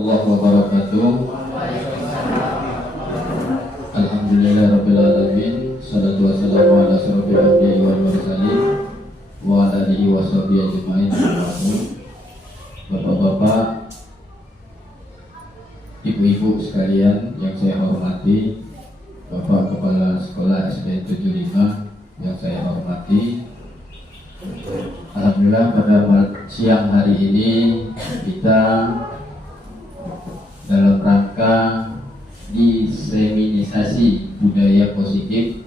Wabarakatuh. Alhamdulillahirabbil alamin. Shalatu wassalamu ala asyrofil anbiya'i wal mursalin wa ala alihi washabihi ajmain. Bapak-bapak, ibu-ibu sekalian yang saya hormati, Bapak Kepala Sekolah SD 75 yang saya hormati, alhamdulillah pada siang hari ini kita dalam rangka diseminisasi budaya positif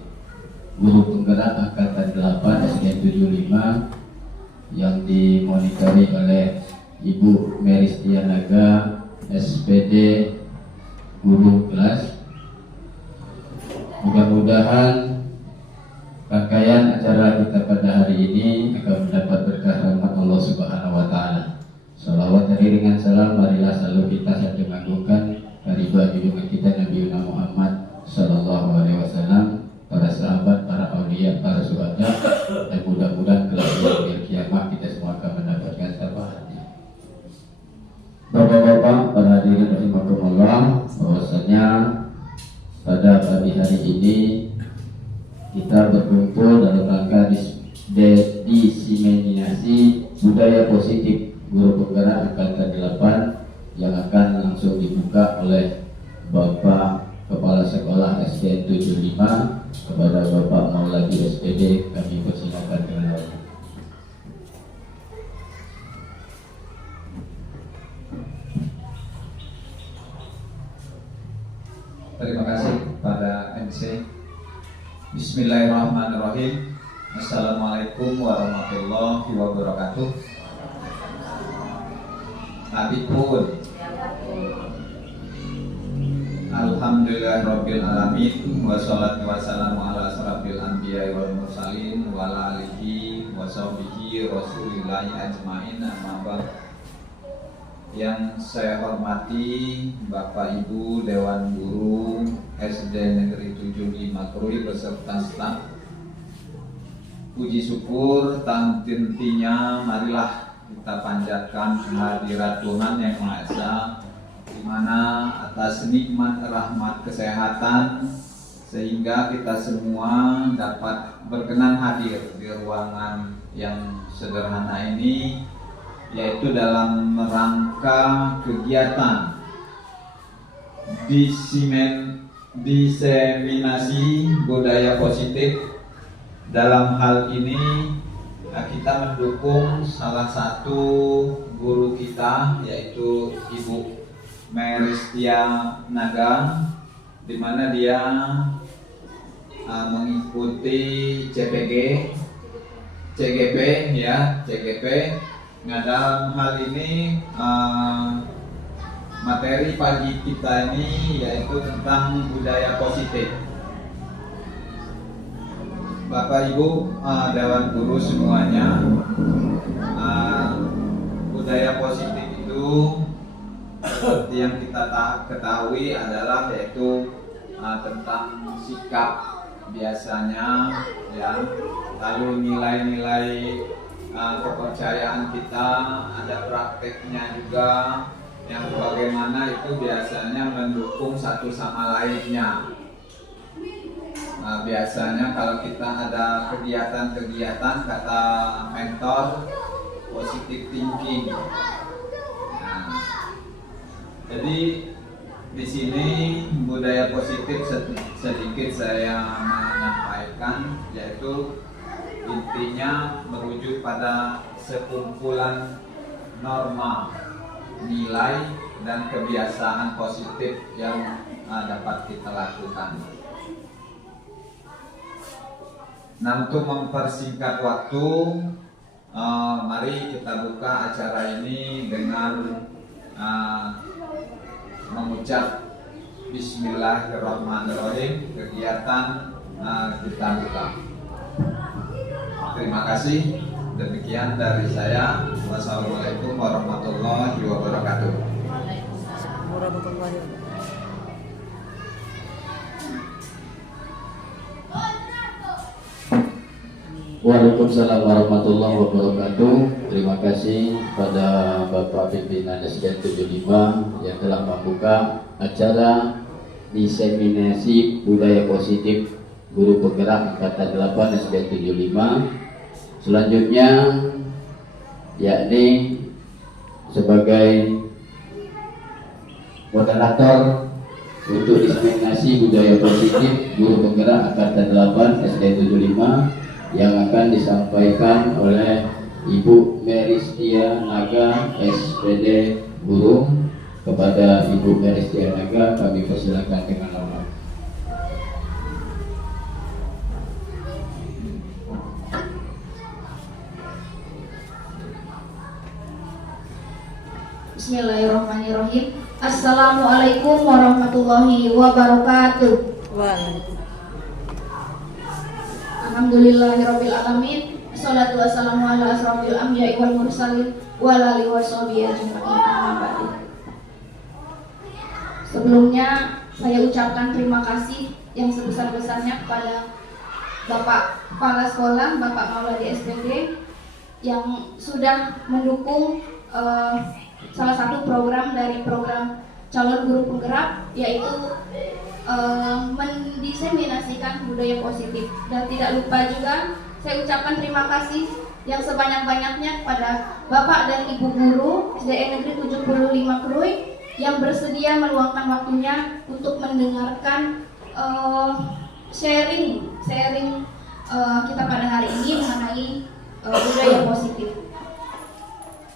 guru penggerak angkatan 8 SD 75 yang dimonitori oleh Ibu Meristianaga SPD guru kelas. Mudah-mudahan rangkaian acara kita pada hari ini akan mendapat berkah rahmat Allah Subhanahu wa taala. Salawat dan iringan salam marilah selalu kita sanjung agungkan dari junjungan kita Nabi Muhammad sallallahu alaihi wasallam, para sahabat, para aulia, para syuhada, dan mudah-mudahan kelak di akhir kiamat kita semua akan mendapatkan syafaatnya. Bapak-bapak, para hadirin rahimakumullah, bahwasanya pada pagi hari ini kita berkumpul dalam rangka diseminisasi budaya positif guru penggerak angkatan 8 yang akan langsung dibuka oleh Bapak Kepala Sekolah SD 75 kepada Bapak Mauladi SPD. Kami persilakan dengan hormat. Terima kasih pada MC. Bismillahirrahmanirrahim. Assalamualaikum warahmatullahi wabarakatuh. Abipun Alhamdulillahirabbil alamin, wassalatu wassalamu ala asyrofil anbiya'i wal mursalin wa ala alihi washabihi rasulillahi ajmain, amma ba'd. Yang saya hormati Bapak Ibu Dewan Guru SD Negeri 75 Krui beserta staf, puji syukur tantintinya marilah kita panjatkan kehadirat Tuhan Yang Maha Esa, di mana atas nikmat rahmat kesehatan sehingga kita semua dapat berkenan hadir di ruangan yang sederhana ini, yaitu dalam rangka kegiatan diseminasi budaya positif. Dalam hal ini kita mendukung salah satu guru kita, yaitu Ibu Meristianaga, di mana dia mengikuti CGP. Nah, dalam hal ini materi pagi kita ini yaitu tentang budaya positif. Bapak Ibu Dewan Guru semuanya, budaya positif itu seperti yang kita ketahui adalah yaitu tentang sikap biasanya, ya, lalu nilai-nilai kepercayaan kita, ada prakteknya juga yang bagaimana itu biasanya mendukung satu sama lainnya. Biasanya kalau kita ada kegiatan-kegiatan, kata mentor, positive thinking. Nah, jadi di sini budaya positif sedikit saya menyampaikan, yaitu intinya merujuk pada sekumpulan norma, nilai, dan kebiasaan positif yang dapat kita lakukan. Nah, untuk mempersingkat waktu, mari kita buka acara ini dengan mengucap Bismillahirrahmanirrahim. Kegiatan kita buka. Terima kasih. Demikian dari saya. Wassalamualaikum warahmatullahi wabarakatuh. Waalaikumsalam warahmatullahi wabarakatuh. Terima kasih pada Bapak Pimpinan SDN 75 yang telah membuka acara diseminasi budaya positif guru penggerak angkatan 8 SDN 75. Selanjutnya yakni sebagai moderator untuk diseminasi budaya positif guru penggerak angkatan 8 SDN 75 yang akan disampaikan oleh Ibu Meristia Naga SPD Burung. Kepada Ibu Meristia Naga kami persilakan dengan hormat. Bismillahirrahmanirrahim. Assalamualaikum warahmatullahi wabarakatuh. Alhamdulillahirabbil alamin. Wassalatu wassalamu ala asrofil anbiya'i wal mursalin wa ala alihi washabihi ajma'in. Sebelumnya saya ucapkan terima kasih yang sebesar-besarnya kepada Bapak Kepala Sekolah, Bapak Mauladi SPD yang sudah mendukung salah satu program dari program calon guru penggerak, yaitu mendiseminasikan budaya positif. Dan tidak lupa juga saya ucapkan terima kasih yang sebanyak-banyaknya kepada Bapak dan Ibu guru SDN Negeri 75 Krui yang bersedia meluangkan waktunya untuk mendengarkan sharing kita pada hari ini mengenai budaya positif.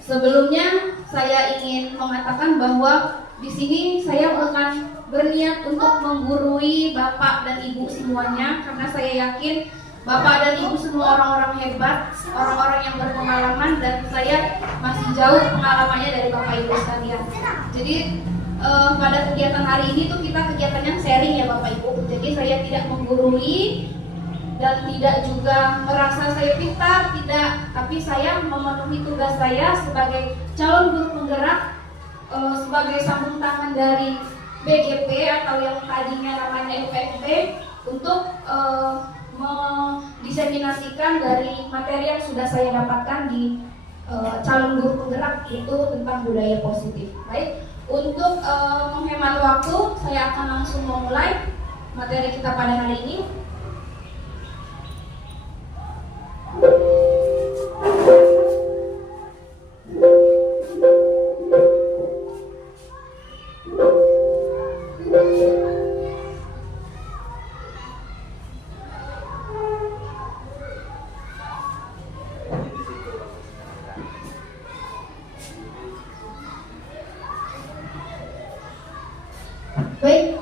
Sebelumnya saya ingin mengatakan bahwa di sini saya akan berniat untuk menggurui Bapak dan Ibu semuanya, karena saya yakin Bapak dan Ibu semua orang-orang hebat, orang-orang yang berpengalaman, dan saya masih jauh pengalamannya dari Bapak Ibu sekalian. Jadi pada kegiatan hari ini tuh kita kegiatannya sharing ya Bapak Ibu. Jadi saya tidak menggurui dan tidak juga merasa saya pintar, tidak, tapi saya memenuhi tugas saya sebagai calon guru penggerak, sebagai sambung tangan dari BGP atau yang tadinya namanya FFP untuk mendiseminasikan dari materi yang sudah saya dapatkan di calon guru penggerak, itu tentang budaya positif. Baik, untuk menghemat waktu, saya akan langsung memulai materi kita pada hari ini. Baik,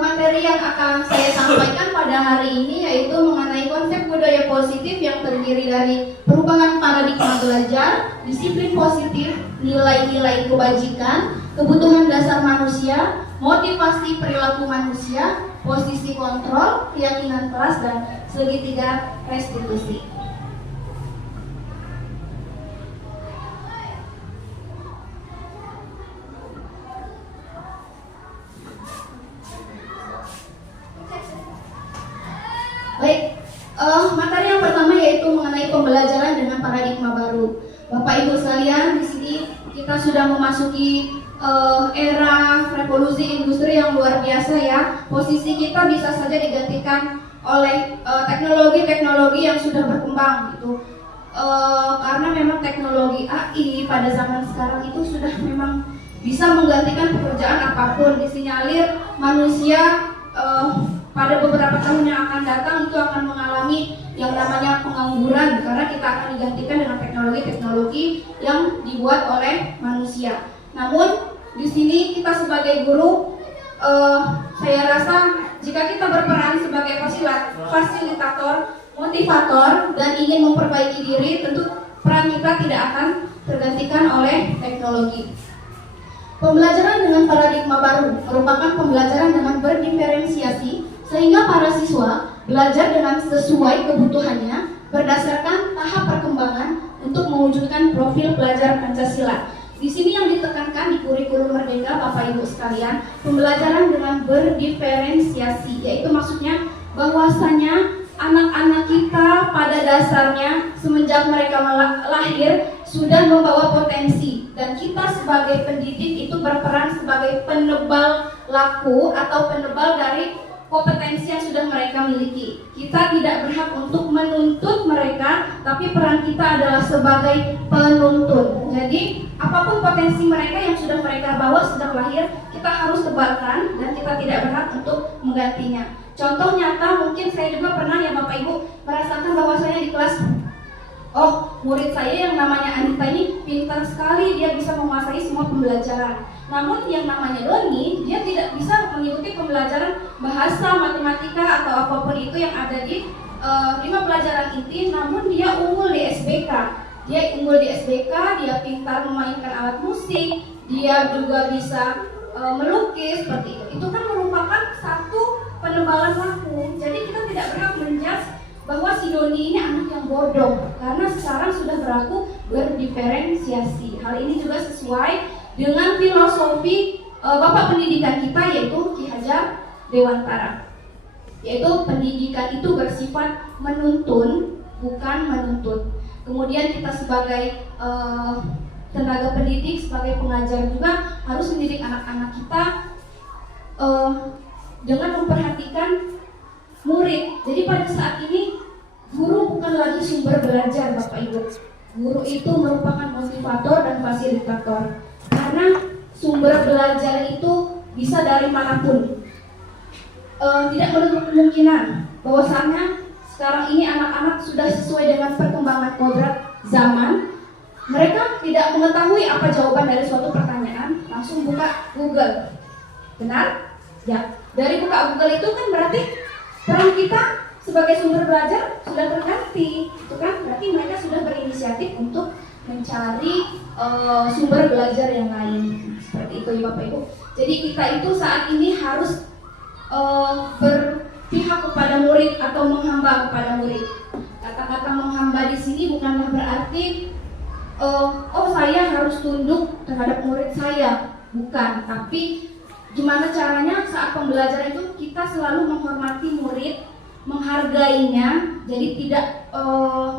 materi yang akan saya sampaikan pada hari ini yaitu mengenai konsep budaya positif yang terdiri dari perubahan paradigma belajar, disiplin positif, nilai-nilai kebajikan, kebutuhan dasar manusia, motivasi perilaku manusia, posisi kontrol, keyakinan kelas, dan segitiga restitusi. Baik, materi yang pertama yaitu mengenai pembelajaran dengan paradigma baru. Bapak Ibu sekalian, di sini kita sudah memasuki era revolusi industri yang luar biasa ya. Posisi kita bisa saja digantikan oleh teknologi-teknologi yang sudah berkembang gitu. Karena memang teknologi AI pada zaman sekarang itu sudah memang bisa menggantikan pekerjaan apapun. Disinyalir manusia pada beberapa tahun yang akan datang itu akan mengalami yang namanya pengangguran, karena kita akan digantikan dengan teknologi-teknologi yang dibuat oleh manusia. Namun di sini kita sebagai guru, saya rasa jika kita berperan sebagai fasilitator, motivator, dan ingin memperbaiki diri, tentu peran kita tidak akan tergantikan oleh teknologi. Pembelajaran dengan paradigma baru merupakan pembelajaran dengan berdiferensiasi, sehingga para siswa belajar dengan sesuai kebutuhannya berdasarkan tahap perkembangan untuk mewujudkan profil pelajar Pancasila. Di sini yang ditekankan di kurikulum Merdeka, Bapak Ibu sekalian, pembelajaran dengan berdiferensiasi, yaitu maksudnya bahwasanya anak-anak kita pada dasarnya semenjak mereka lahir sudah membawa potensi, dan kita sebagai pendidik itu berperan sebagai penebal laku atau penebal dari kompetensi yang sudah mereka miliki. Kita tidak berhak untuk menuntut mereka, tapi peran kita adalah sebagai penuntun. Jadi apapun potensi mereka yang sudah mereka bawa sejak lahir, kita harus tebalkan dan kita tidak berhak untuk menggantinya. Contoh nyata, mungkin saya juga pernah ya Bapak Ibu merasakan bahwa saya di kelas, oh murid saya yang namanya Anita ini pintar sekali, dia bisa menguasai semua pembelajaran. Namun yang namanya Doni, dia tidak bisa mengikuti pembelajaran bahasa, matematika atau apapun itu yang ada di 5 pelajaran inti. Namun dia unggul di SBK. Dia unggul di SBK, dia pintar memainkan alat musik, dia juga bisa melukis seperti itu. Itu kan merupakan satu penebalan laku. Jadi kita tidak berhak menjudge bahwa si Doni ini anak yang bodoh, karena sekarang sudah berlaku berdiferensiasi. Hal ini juga sesuai dengan filosofi Bapak Pendidikan kita, yaitu Ki Hajar Dewantara, yaitu pendidikan itu bersifat menuntun, bukan menuntut. Kemudian kita sebagai tenaga pendidik, sebagai pengajar juga harus mendidik anak-anak kita dengan memperhatikan murid. Jadi pada saat ini guru bukan lagi sumber belajar Bapak Ibu. Guru itu merupakan motivator dan fasilitator. Karena sumber belajar itu bisa dari manapun. Tidak menutup kemungkinan bahwasanya sekarang ini anak-anak sudah sesuai dengan perkembangan kodrat zaman. Mereka tidak mengetahui apa jawaban dari suatu pertanyaan, langsung buka Google. Benar? Ya. Dari buka Google itu kan berarti peran kita sebagai sumber belajar sudah terganti. Itu kan berarti mereka sudah berinisiatif untuk mencari sumber belajar yang lain. Seperti itu ya Bapak Ibu. Jadi kita itu saat ini harus berpihak kepada murid atau menghamba kepada murid. Kata-kata menghamba di sini bukanlah berarti saya harus tunduk terhadap murid saya, bukan. Tapi gimana caranya saat pembelajaran itu kita selalu menghormati murid, menghargainya, jadi tidak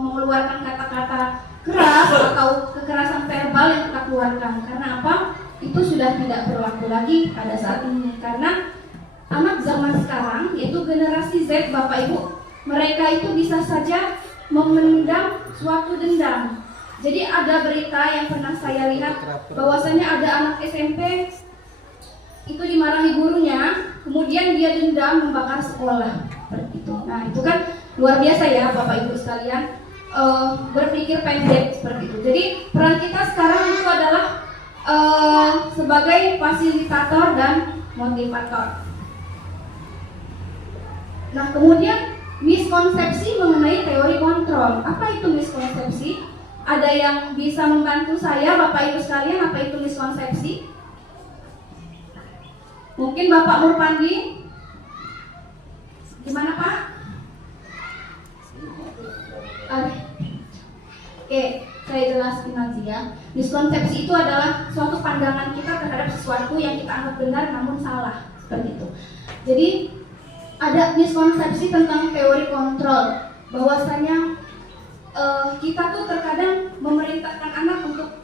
mengeluarkan kata-kata keras atau kekerasan verbal yang kita keluarkan. Karena apa? Itu sudah tidak berlaku lagi pada saat ini. Karena anak zaman sekarang, yaitu generasi Z Bapak Ibu, mereka itu bisa saja memendam suatu dendam. Jadi ada berita yang pernah saya lihat bahwasanya ada anak SMP itu dimarahi gurunya, kemudian dia dendam membakar sekolah. Seperti itu. Nah itu kan luar biasa ya Bapak Ibu sekalian, berpikir pendek seperti itu. Jadi peran kita sekarang itu adalah sebagai fasilitator dan motivator. Nah kemudian miskonsepsi mengenai teori kontrol. Apa itu miskonsepsi? Ada yang bisa membantu saya Bapak Ibu sekalian, apa itu miskonsepsi? Mungkin Bapak Murpandi? Gimana Pak? Oke, saya jelaskan lagi ya. Miskonsepsi itu adalah suatu pandangan kita terhadap sesuatu yang kita anggap benar namun salah. Seperti itu. Jadi ada miskonsepsi tentang teori kontrol, bahwasanya kita tuh terkadang memerintahkan anak untuk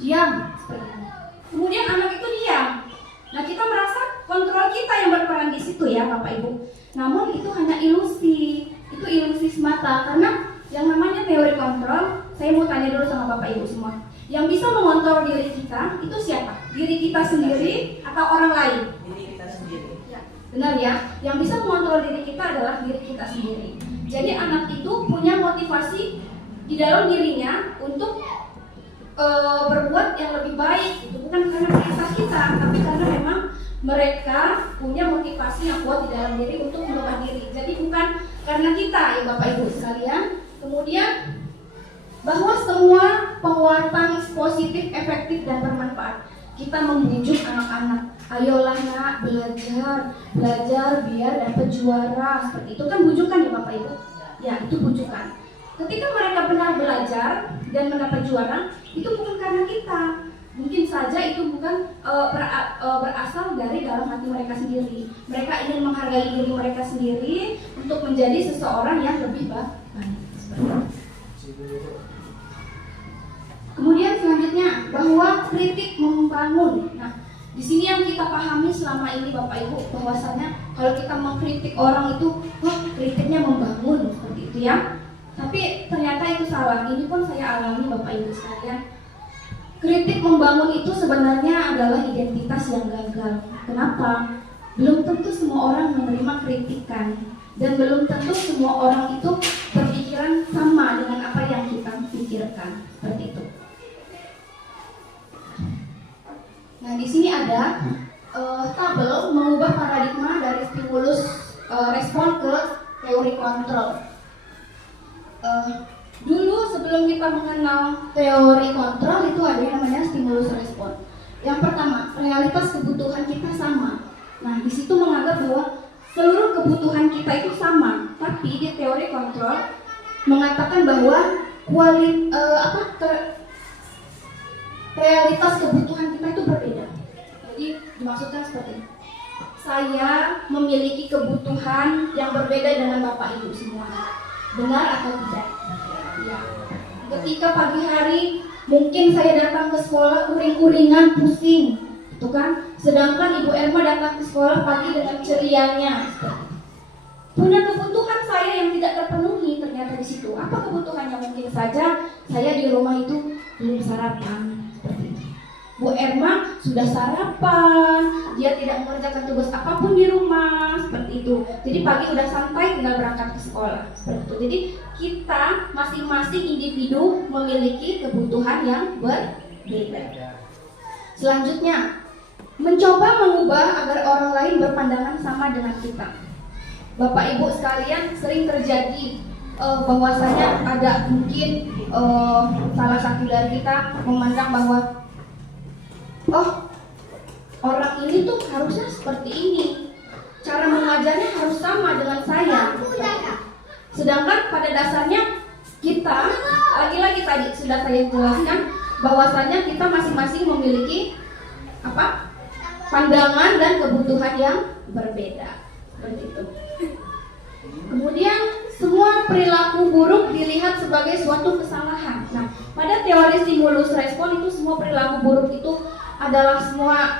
diam, seperti itu. Kemudian anak itu diam. Nah kita merasa kontrol kita yang berperan di situ ya Bapak Ibu. Namun itu hanya ilusi, itu ilusi semata. Karena yang namanya teori kontrol, saya mau tanya dulu sama Bapak Ibu semua. Yang bisa mengontrol diri kita itu siapa? Diri kita sendiri atau orang lain? Diri kita sendiri. Ya, benar ya. Yang bisa mengontrol diri kita adalah diri kita sendiri. Jadi anak itu punya motivasi di dalam dirinya untuk berbuat yang lebih baik. Itu bukan karena perintah kita, tapi karena memang mereka punya motivasi yang kuat di dalam diri untuk merubah diri. Jadi bukan karena kita ya Bapak Ibu sekalian. Kemudian bahwa semua penguatan positif, efektif dan bermanfaat. Kita membujuk anak-anak, ayolah nak belajar biar dapat juara. Seperti itu kan bujukan ya Bapak Ibu. Ya itu bujukan. Ketika mereka benar belajar dan mendapat juara, itu bukan karena kita, mungkin saja itu bukan berasal dari dalam hati mereka sendiri. Mereka ingin menghargai diri mereka sendiri untuk menjadi seseorang yang lebih baik. Kemudian selanjutnya bahwa kritik membangun. Nah, di sini yang kita pahami selama ini Bapak Ibu, bahwasanya kalau kita mengkritik orang itu, kritiknya membangun seperti itu ya. Tapi ternyata itu salah. Ini pun saya alami Bapak Ibu sekalian. Kritik membangun itu sebenarnya adalah identitas yang gagal. Kenapa? Belum tentu semua orang menerima kritikan, dan belum tentu semua orang itu berpikiran sama dengan apa yang kita pikirkan. Seperti itu. Nah, di sini ada tabel mengubah paradigma dari stimulus respon ke teori kontrol. Dulu sebelum kita mengenal teori kontrol itu ada yang namanya stimulus respon. Yang pertama, realitas kebutuhan kita sama. Nah, di situ menganggap bahwa seluruh kebutuhan kita itu sama. Tapi di teori kontrol mengatakan bahwa realitas kebutuhan kita itu berbeda. Jadi dimaksudkan seperti ini. Saya memiliki kebutuhan yang berbeda dengan Bapak Ibu semua. Benar atau tidak? Ya. Ketika pagi hari mungkin saya datang ke sekolah uring-uringan pusing, itu kan. Sedangkan Ibu Erma datang ke sekolah pagi dengan cerianya. Punya kebutuhan saya yang tidak terpenuhi ternyata di situ. Apa kebutuhannya? Mungkin saja saya di rumah itu belum sarapan. Seperti itu. Bu Erma sudah sarapan, dia tidak mengerjakan tugas apapun di rumah, seperti itu. Jadi pagi udah santai tinggal berangkat ke sekolah, seperti itu. Jadi kita masing-masing individu memiliki kebutuhan yang berbeda. Selanjutnya, mencoba mengubah agar orang lain berpandangan sama dengan kita. Bapak Ibu sekalian, sering terjadi bahwasanya ada mungkin salah satu dari kita memandang bahwa orang ini tuh harusnya seperti ini, cara mengajarnya harus sama dengan saya. Sedangkan pada dasarnya kita, lagi-lagi tadi sudah saya jelaskan bahwasanya kita masing-masing memiliki pandangan dan kebutuhan yang berbeda, seperti itu. Kemudian semua perilaku buruk dilihat sebagai suatu kesalahan. Nah, pada teori stimulus respon itu semua perilaku buruk itu adalah semua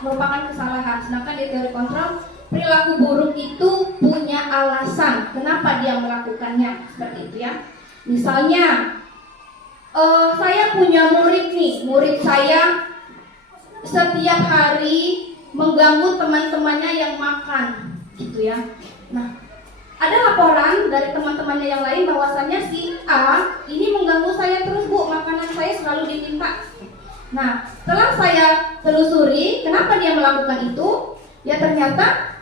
merupakan kesalahan. Sedangkan di teori kontrol, perilaku buruk itu punya alasan kenapa dia melakukannya, seperti itu ya. Misalnya saya punya murid saya setiap hari mengganggu teman-temannya yang makan, gitu ya. Nah, ada laporan dari teman-temannya yang lain bahwasannya si A ini mengganggu saya terus, Bu, makanan saya selalu diminta. Nah, setelah saya telusuri kenapa dia melakukan itu, ya ternyata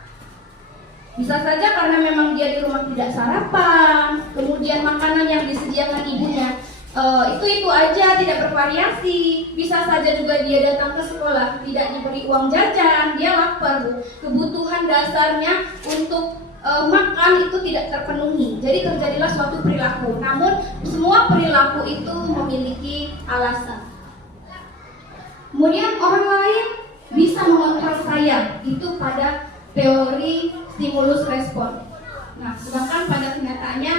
bisa saja karena memang dia di rumah tidak sarapan, kemudian makanan yang disediakan ibunya itu aja, tidak bervariasi. Bisa saja juga dia datang ke sekolah tidak diberi uang jajan, dia lapar, kebutuhan dasarnya untuk makan itu tidak terpenuhi. Jadi terjadilah suatu perilaku. Namun semua perilaku itu memiliki alasan. Kemudian orang lain bisa mengontrol saya, itu pada teori stimulus respon. Nah, sedangkan pada kenyataannya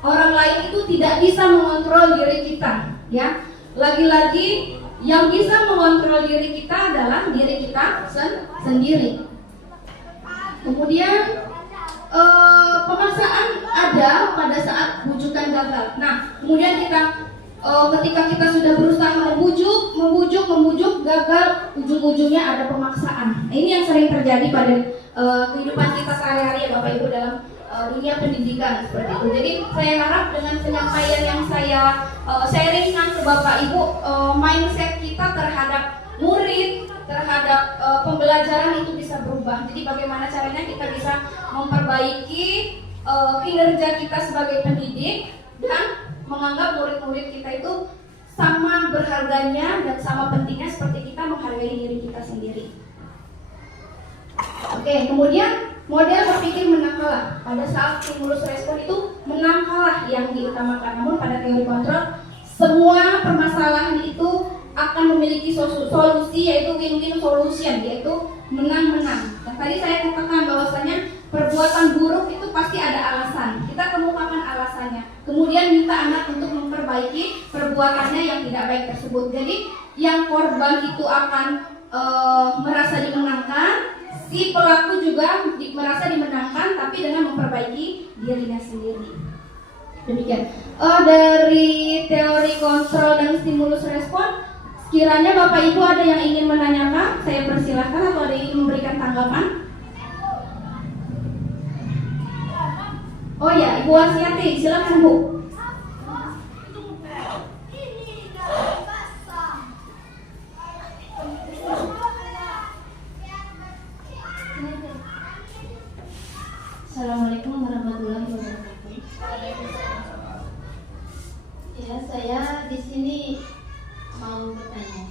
orang lain itu tidak bisa mengontrol diri kita, ya. Lagi-lagi yang bisa mengontrol diri kita adalah diri kita sendiri. Kemudian pemaksaan ada pada saat bujukan gagal. Nah, kemudian ketika kita sudah berusaha membujuk gagal, ujung-ujungnya ada pemaksaan. Nah, ini yang sering terjadi pada kehidupan kita sehari-hari ya Bapak Ibu dalam dunia pendidikan, seperti itu. Jadi saya harap dengan penyampaian yang saya sharingkan ke Bapak Ibu, mindset kita terhadap murid, terhadap pembelajaran itu bisa berubah. Jadi bagaimana caranya kita bisa memperbaiki kinerja kita sebagai pendidik dan menganggap murid-murid kita itu sama berharganya dan sama pentingnya seperti kita menghargai diri kita sendiri. Oke, kemudian model berpikir menang kalah. Pada saat stimulus respon itu menang kalah yang diutamakan. Namun pada teori kontrol, semua permasalahan itu akan memiliki solusi, yaitu win-win solution, yaitu menang-menang. Dan tadi saya katakan bahwasanya perbuatan buruk itu pasti ada alasan. Kita kemukakan alasannya. Kemudian minta anak untuk memperbaiki perbuatannya yang tidak baik tersebut. Jadi yang korban itu akan merasa dimenangkan, si pelaku juga merasa dimenangkan, tapi dengan memperbaiki dirinya sendiri. Demikian. Dari teori kontrol dan stimulus respon, sekiranya Bapak Ibu ada yang ingin menanyakan, saya persilahkan, atau ada yang ingin memberikan tanggapan. Oh ya, Ibu Wasiati, silakan Bu. Assalamualaikum warahmatullahi wabarakatuh. Ya, saya di sini mau bertanya.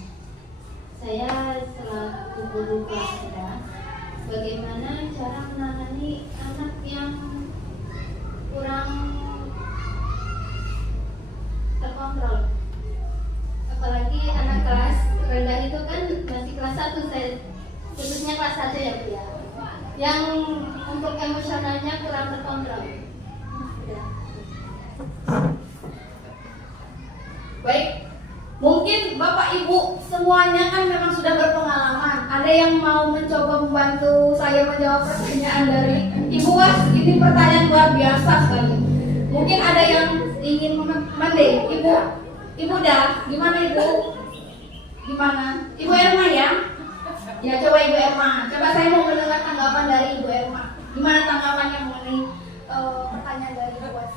Saya selaku guru kelas rendah, bagaimana cara menangani anak yang kurang terkontrol? Apalagi anak kelas rendah itu kan masih kelas 1, saya khususnya kelas 1 ya Bu ya. Yang untuk emosionalnya kurang terkontrol. Baik, mungkin Bapak Ibu semuanya kan memang sudah berpengalaman. Ada yang mau mencoba membantu saya menjawab pertanyaan dari Ibu Was? Ini pertanyaan luar biasa sekali. Mungkin ada yang ingin Mande, Ibu dah, gimana Ibu? Gimana? Ibu Erma ya? Ya, coba Ibu Erma. Coba saya mau mendengar tanggapan dari Ibu Erma. Gimana tanggapannya mengenai pertanyaan dari Ibu Was?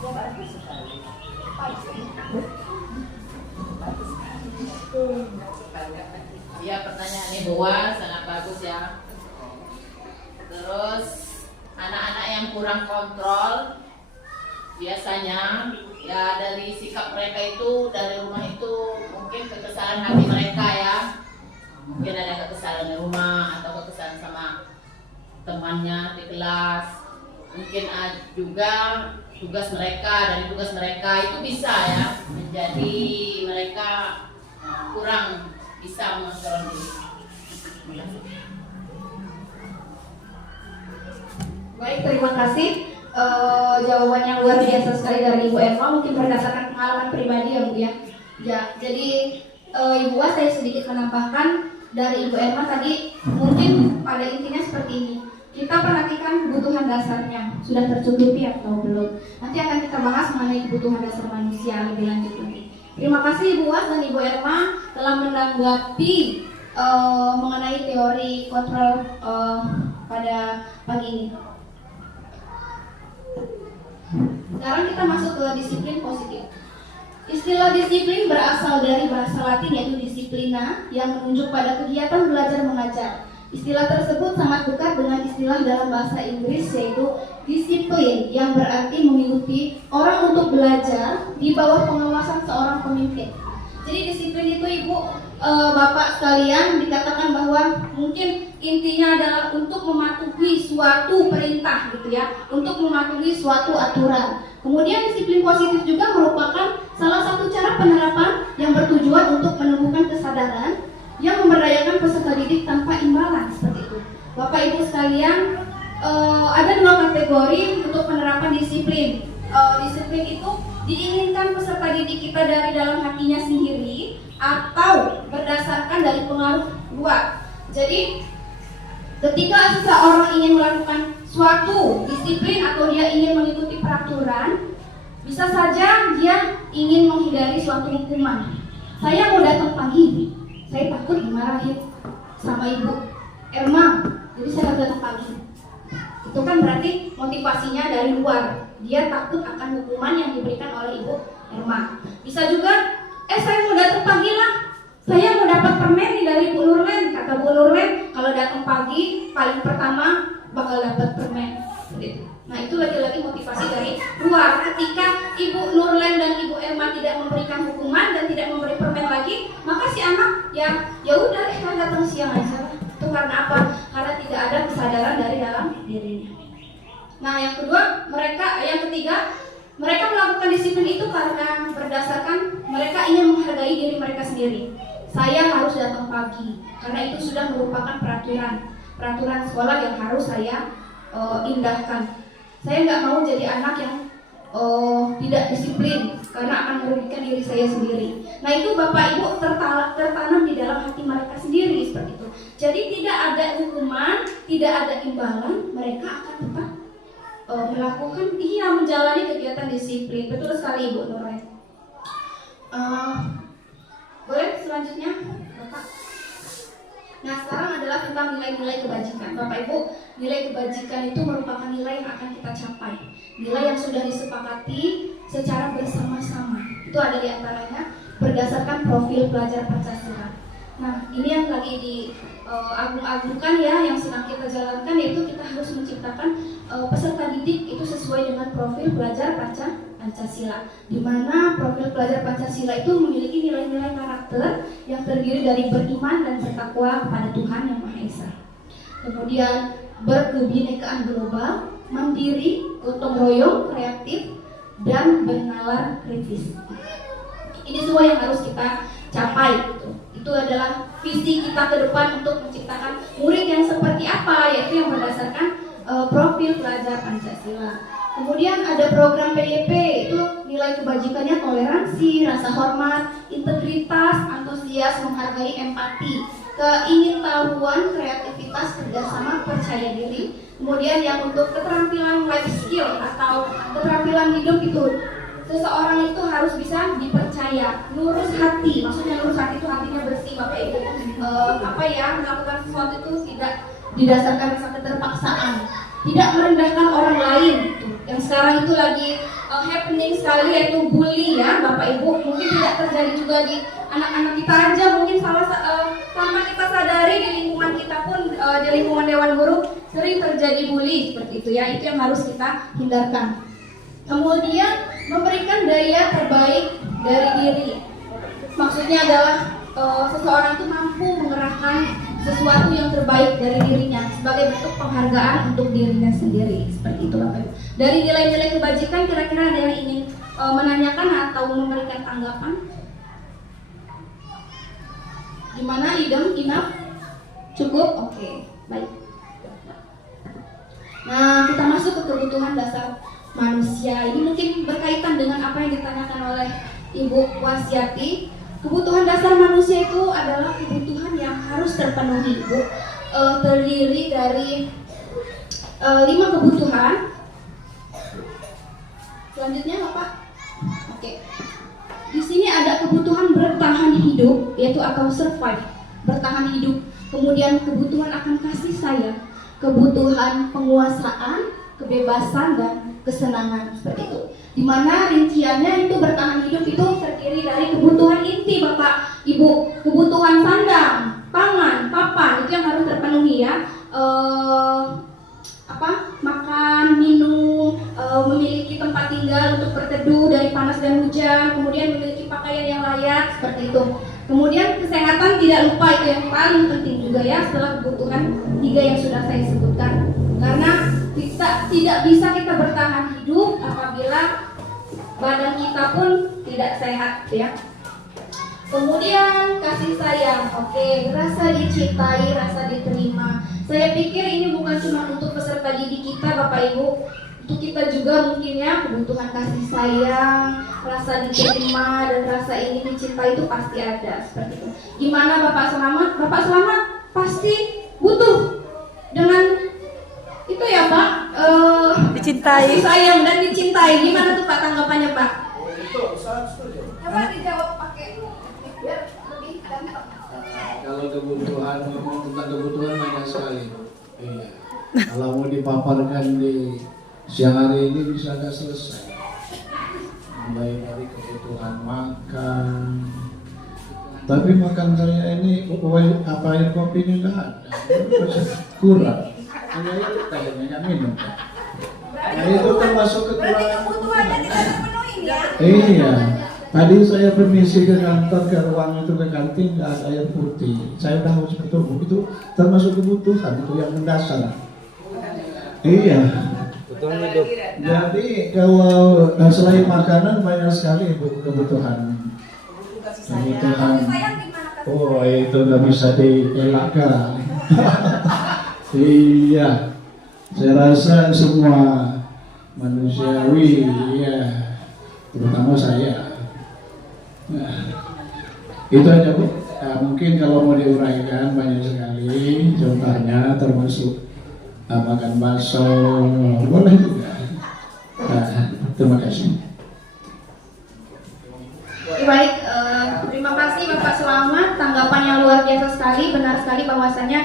Ya, pertanyaan Ibu Was sangat bagus ya. Terus anak-anak yang kurang kontrol biasanya ya dari sikap mereka itu, dari rumah itu mungkin kekesalan hati mereka ya. Mungkin ada kekesalan di rumah atau kekesalan sama temannya di kelas. Mungkin juga tugas mereka, dari tugas mereka itu bisa ya menjadi mereka kurang bisa mengontrol diri. Baik, terima kasih. Jawaban yang luar biasa sekali dari Ibu Erma, mungkin berdasarkan pengalaman pribadi ya Bu ya. Ya, jadi Ibu Was, saya sedikit menambahkan dari Ibu Erma tadi, mungkin pada intinya seperti ini. Kita perhatikan kebutuhan dasarnya, sudah tercukupi atau belum. Nanti akan kita bahas mengenai kebutuhan dasar manusia lebih lanjut lagi. Terima kasih Ibu Was dan Ibu Erma telah menanggapi mengenai teori kontrol pada pagi ini. Sekarang kita masuk ke disiplin positif. Istilah disiplin berasal dari bahasa Latin yaitu disciplina, yang menunjuk pada kegiatan belajar mengajar. Istilah tersebut sangat dekat dengan istilah dalam bahasa Inggris yaitu disiplin, yang berarti mengikuti orang untuk belajar di bawah pengawasan seorang pemimpin. Jadi disiplin itu Ibu, Bapak sekalian, dikatakan bahwa mungkin intinya adalah untuk mematuhi suatu perintah gitu ya, untuk mematuhi suatu aturan. Kemudian disiplin positif juga merupakan salah satu cara penerapan yang bertujuan untuk menumbuhkan kesadaran yang memberdayakan peserta didik tanpa imbalan, seperti itu. Bapak Ibu sekalian, ada 2 kategori untuk penerapan disiplin. Disiplin itu diinginkan peserta didik kita dari dalam hatinya sendiri atau berdasarkan dari pengaruh luar. Jadi ketika seseorang ingin melakukan suatu disiplin atau dia ingin mengikuti peraturan, bisa saja dia ingin menghindari suatu hukuman. Saya mau datang pagi, saya takut dimarahin sama Ibu Erma, jadi saya harus datang pagi. Itu kan berarti motivasinya dari luar. Dia takut akan hukuman yang diberikan oleh Ibu Erma. Bisa juga, saya mau datang pagi lah, saya mau dapat permen nih dari Bu Nurlen. Kata Bu Nurlen, kalau datang pagi paling pertama bakal dapat permen. Nah, itu lagi-lagi motivasi dari luar. Ketika Ibu Nurlen dan Ibu Erma tidak memberikan hukuman dan tidak memberi permen lagi, maka si anak ya udah kan datang siang aja. Itu karena apa? Karena tidak ada kesadaran dari dalam dirinya. Nah, yang ketiga, mereka melakukan disiplin itu karena berdasarkan mereka ingin menghargai diri mereka sendiri. saya harus datang pagi, karena itu sudah merupakan peraturan sekolah yang harus saya indahkan. Saya nggak mau jadi anak yang tidak disiplin, karena akan merugikan diri saya sendiri. Nah, itu Bapak Ibu tertanam di dalam hati mereka sendiri seperti itu. Jadi tidak ada hukuman, tidak ada imbalan, mereka akan tetap melakukan, menjalani kegiatan disiplin. Betul sekali Ibu Nurul. Boleh selanjutnya Bapak? Nah, sekarang adalah tentang nilai-nilai kebajikan. Bapak Ibu, nilai kebajikan itu merupakan nilai yang akan kita capai, nilai yang sudah disepakati secara bersama-sama. Itu ada di antaranya berdasarkan profil pelajar Pancasila. Nah, ini yang lagi diagung-agungkan ya, yang sedang kita jalankan, yaitu kita harus menciptakan peserta didik itu sesuai dengan profil pelajar Pancasila, di mana profil pelajar Pancasila itu memiliki nilai-nilai karakter yang terdiri dari beriman dan bertakwa kepada Tuhan Yang Maha Esa. Kemudian berkebinekaan global, mandiri, gotong royong, kreatif, dan bernalar kritis. Ini semua yang harus kita capai. Itu adalah visi kita ke depan untuk menciptakan murid yang seperti apa, yaitu yang berdasarkan profil pelajar Pancasila. Kemudian ada program PDP, itu nilai kebajikannya toleransi, rasa hormat, integritas, antusias, menghargai, empati, keingintahuan, kreativitas, kerjasama, percaya diri. Kemudian yang untuk keterampilan life skill atau keterampilan hidup itu, seseorang itu harus bisa dipercaya, lurus hati. Maksudnya lurus hati itu hatinya bersih, Bapak Ibu. Melakukan sesuatu itu tidak didasarkan rasa keterpaksaan, tidak merendahkan orang lain. Yang sekarang itu lagi happening sekali, yaitu bully ya, Bapak Ibu. Mungkin tidak terjadi juga di anak-anak kita aja, mungkin tanpa kita sadari di lingkungan kita pun, di lingkungan Dewan Guru sering terjadi bully seperti itu ya. Itu yang harus kita hindarkan. Kemudian memberikan daya terbaik dari diri. Maksudnya adalah seseorang itu mampu mengerahkan sesuatu yang terbaik dari dirinya sebagai bentuk penghargaan untuk dirinya sendiri. Seperti itu Bapak Ibu. Dari nilai-nilai kebajikan, kira-kira ada yang ingin menanyakan atau memberikan tanggapan? Gimana Idem? Enough? Cukup? Oke, baik. Nah, kita masuk ke kebutuhan dasar manusia. Ini mungkin berkaitan dengan apa yang ditanyakan oleh Ibu Wasiati. Kebutuhan dasar manusia itu adalah kebutuhan yang harus terpenuhi, Bu. Terdiri dari 5 kebutuhan. Selanjutnya Bapak. Oke. Di sini ada kebutuhan bertahan hidup, yaitu atau survive, bertahan hidup. Kemudian kebutuhan akan kasih sayang, kebutuhan penguasaan, kebebasan, dan kesenangan, seperti itu. Dimana rinciannya itu bertahan hidup itu terdiri dari kebutuhan inti Bapak Ibu, kebutuhan sandang, pangan, papan, itu yang harus terpenuhi ya. Makan, minum, memiliki tempat tinggal untuk berteduh dari panas dan hujan, kemudian memiliki pakaian yang layak, seperti itu. Kemudian kesehatan tidak lupa, itu yang paling penting juga ya, setelah kebutuhan 3 yang sudah saya sebutkan. Karena tidak bisa kita bertahan hidup apabila badan kita pun tidak sehat ya. Kemudian kasih sayang, oke, rasa dicintai, rasa diterima. Saya pikir ini bukan cuma untuk peserta didik kita Bapak Ibu, untuk kita juga mungkin ya, kebutuhan kasih sayang, rasa diterima, dan rasa ingin dicintai itu pasti ada, seperti itu. Gimana Bapak Selamat? Bapak Selamat pasti butuh dengan itu ya Pak, dicintai, kasih sayang dan dicintai. Gimana tuh Pak tanggapannya Pak? Coba dijawab pakai biar lebih gampang. Kalau kebutuhan, ngomong tentang kebutuhan banyak sekali. Iya. Kalau mau dipaparkan di siang hari ini bisa nggak selesai. Mulai dari kebutuhan makan. Tapi makan saya ini apa air kopinya nggak ada, kurang. Hanya itu kayaknya minum. Nah itu termasuk kekurangan. Kebutuhannya tidak terpenuhi ya. Iya. Tadi saya permisi ke kantor, ke ruang itu, ke kantin, nggak ada air putih. Saya udah harus bertemu, itu termasuk kebutuhan, itu yang mendasar. Iya. betul hidup. Jadi kalau selain makanan banyak sekali kebutuhan. Kebutuhan. Kasih sayang gimana kasih Oh, itu nggak bisa dielakkan. Iya, saya rasa semua manusiawi, ya, terutama saya. Nah, itu aja Bu. Mungkin kalau mau diuraikan banyak sekali, contohnya termasuk makan bakso, boleh juga. Terima kasih. Baik, terima kasih Bapak Selamat, tanggapan yang luar biasa sekali, benar sekali bahwasanya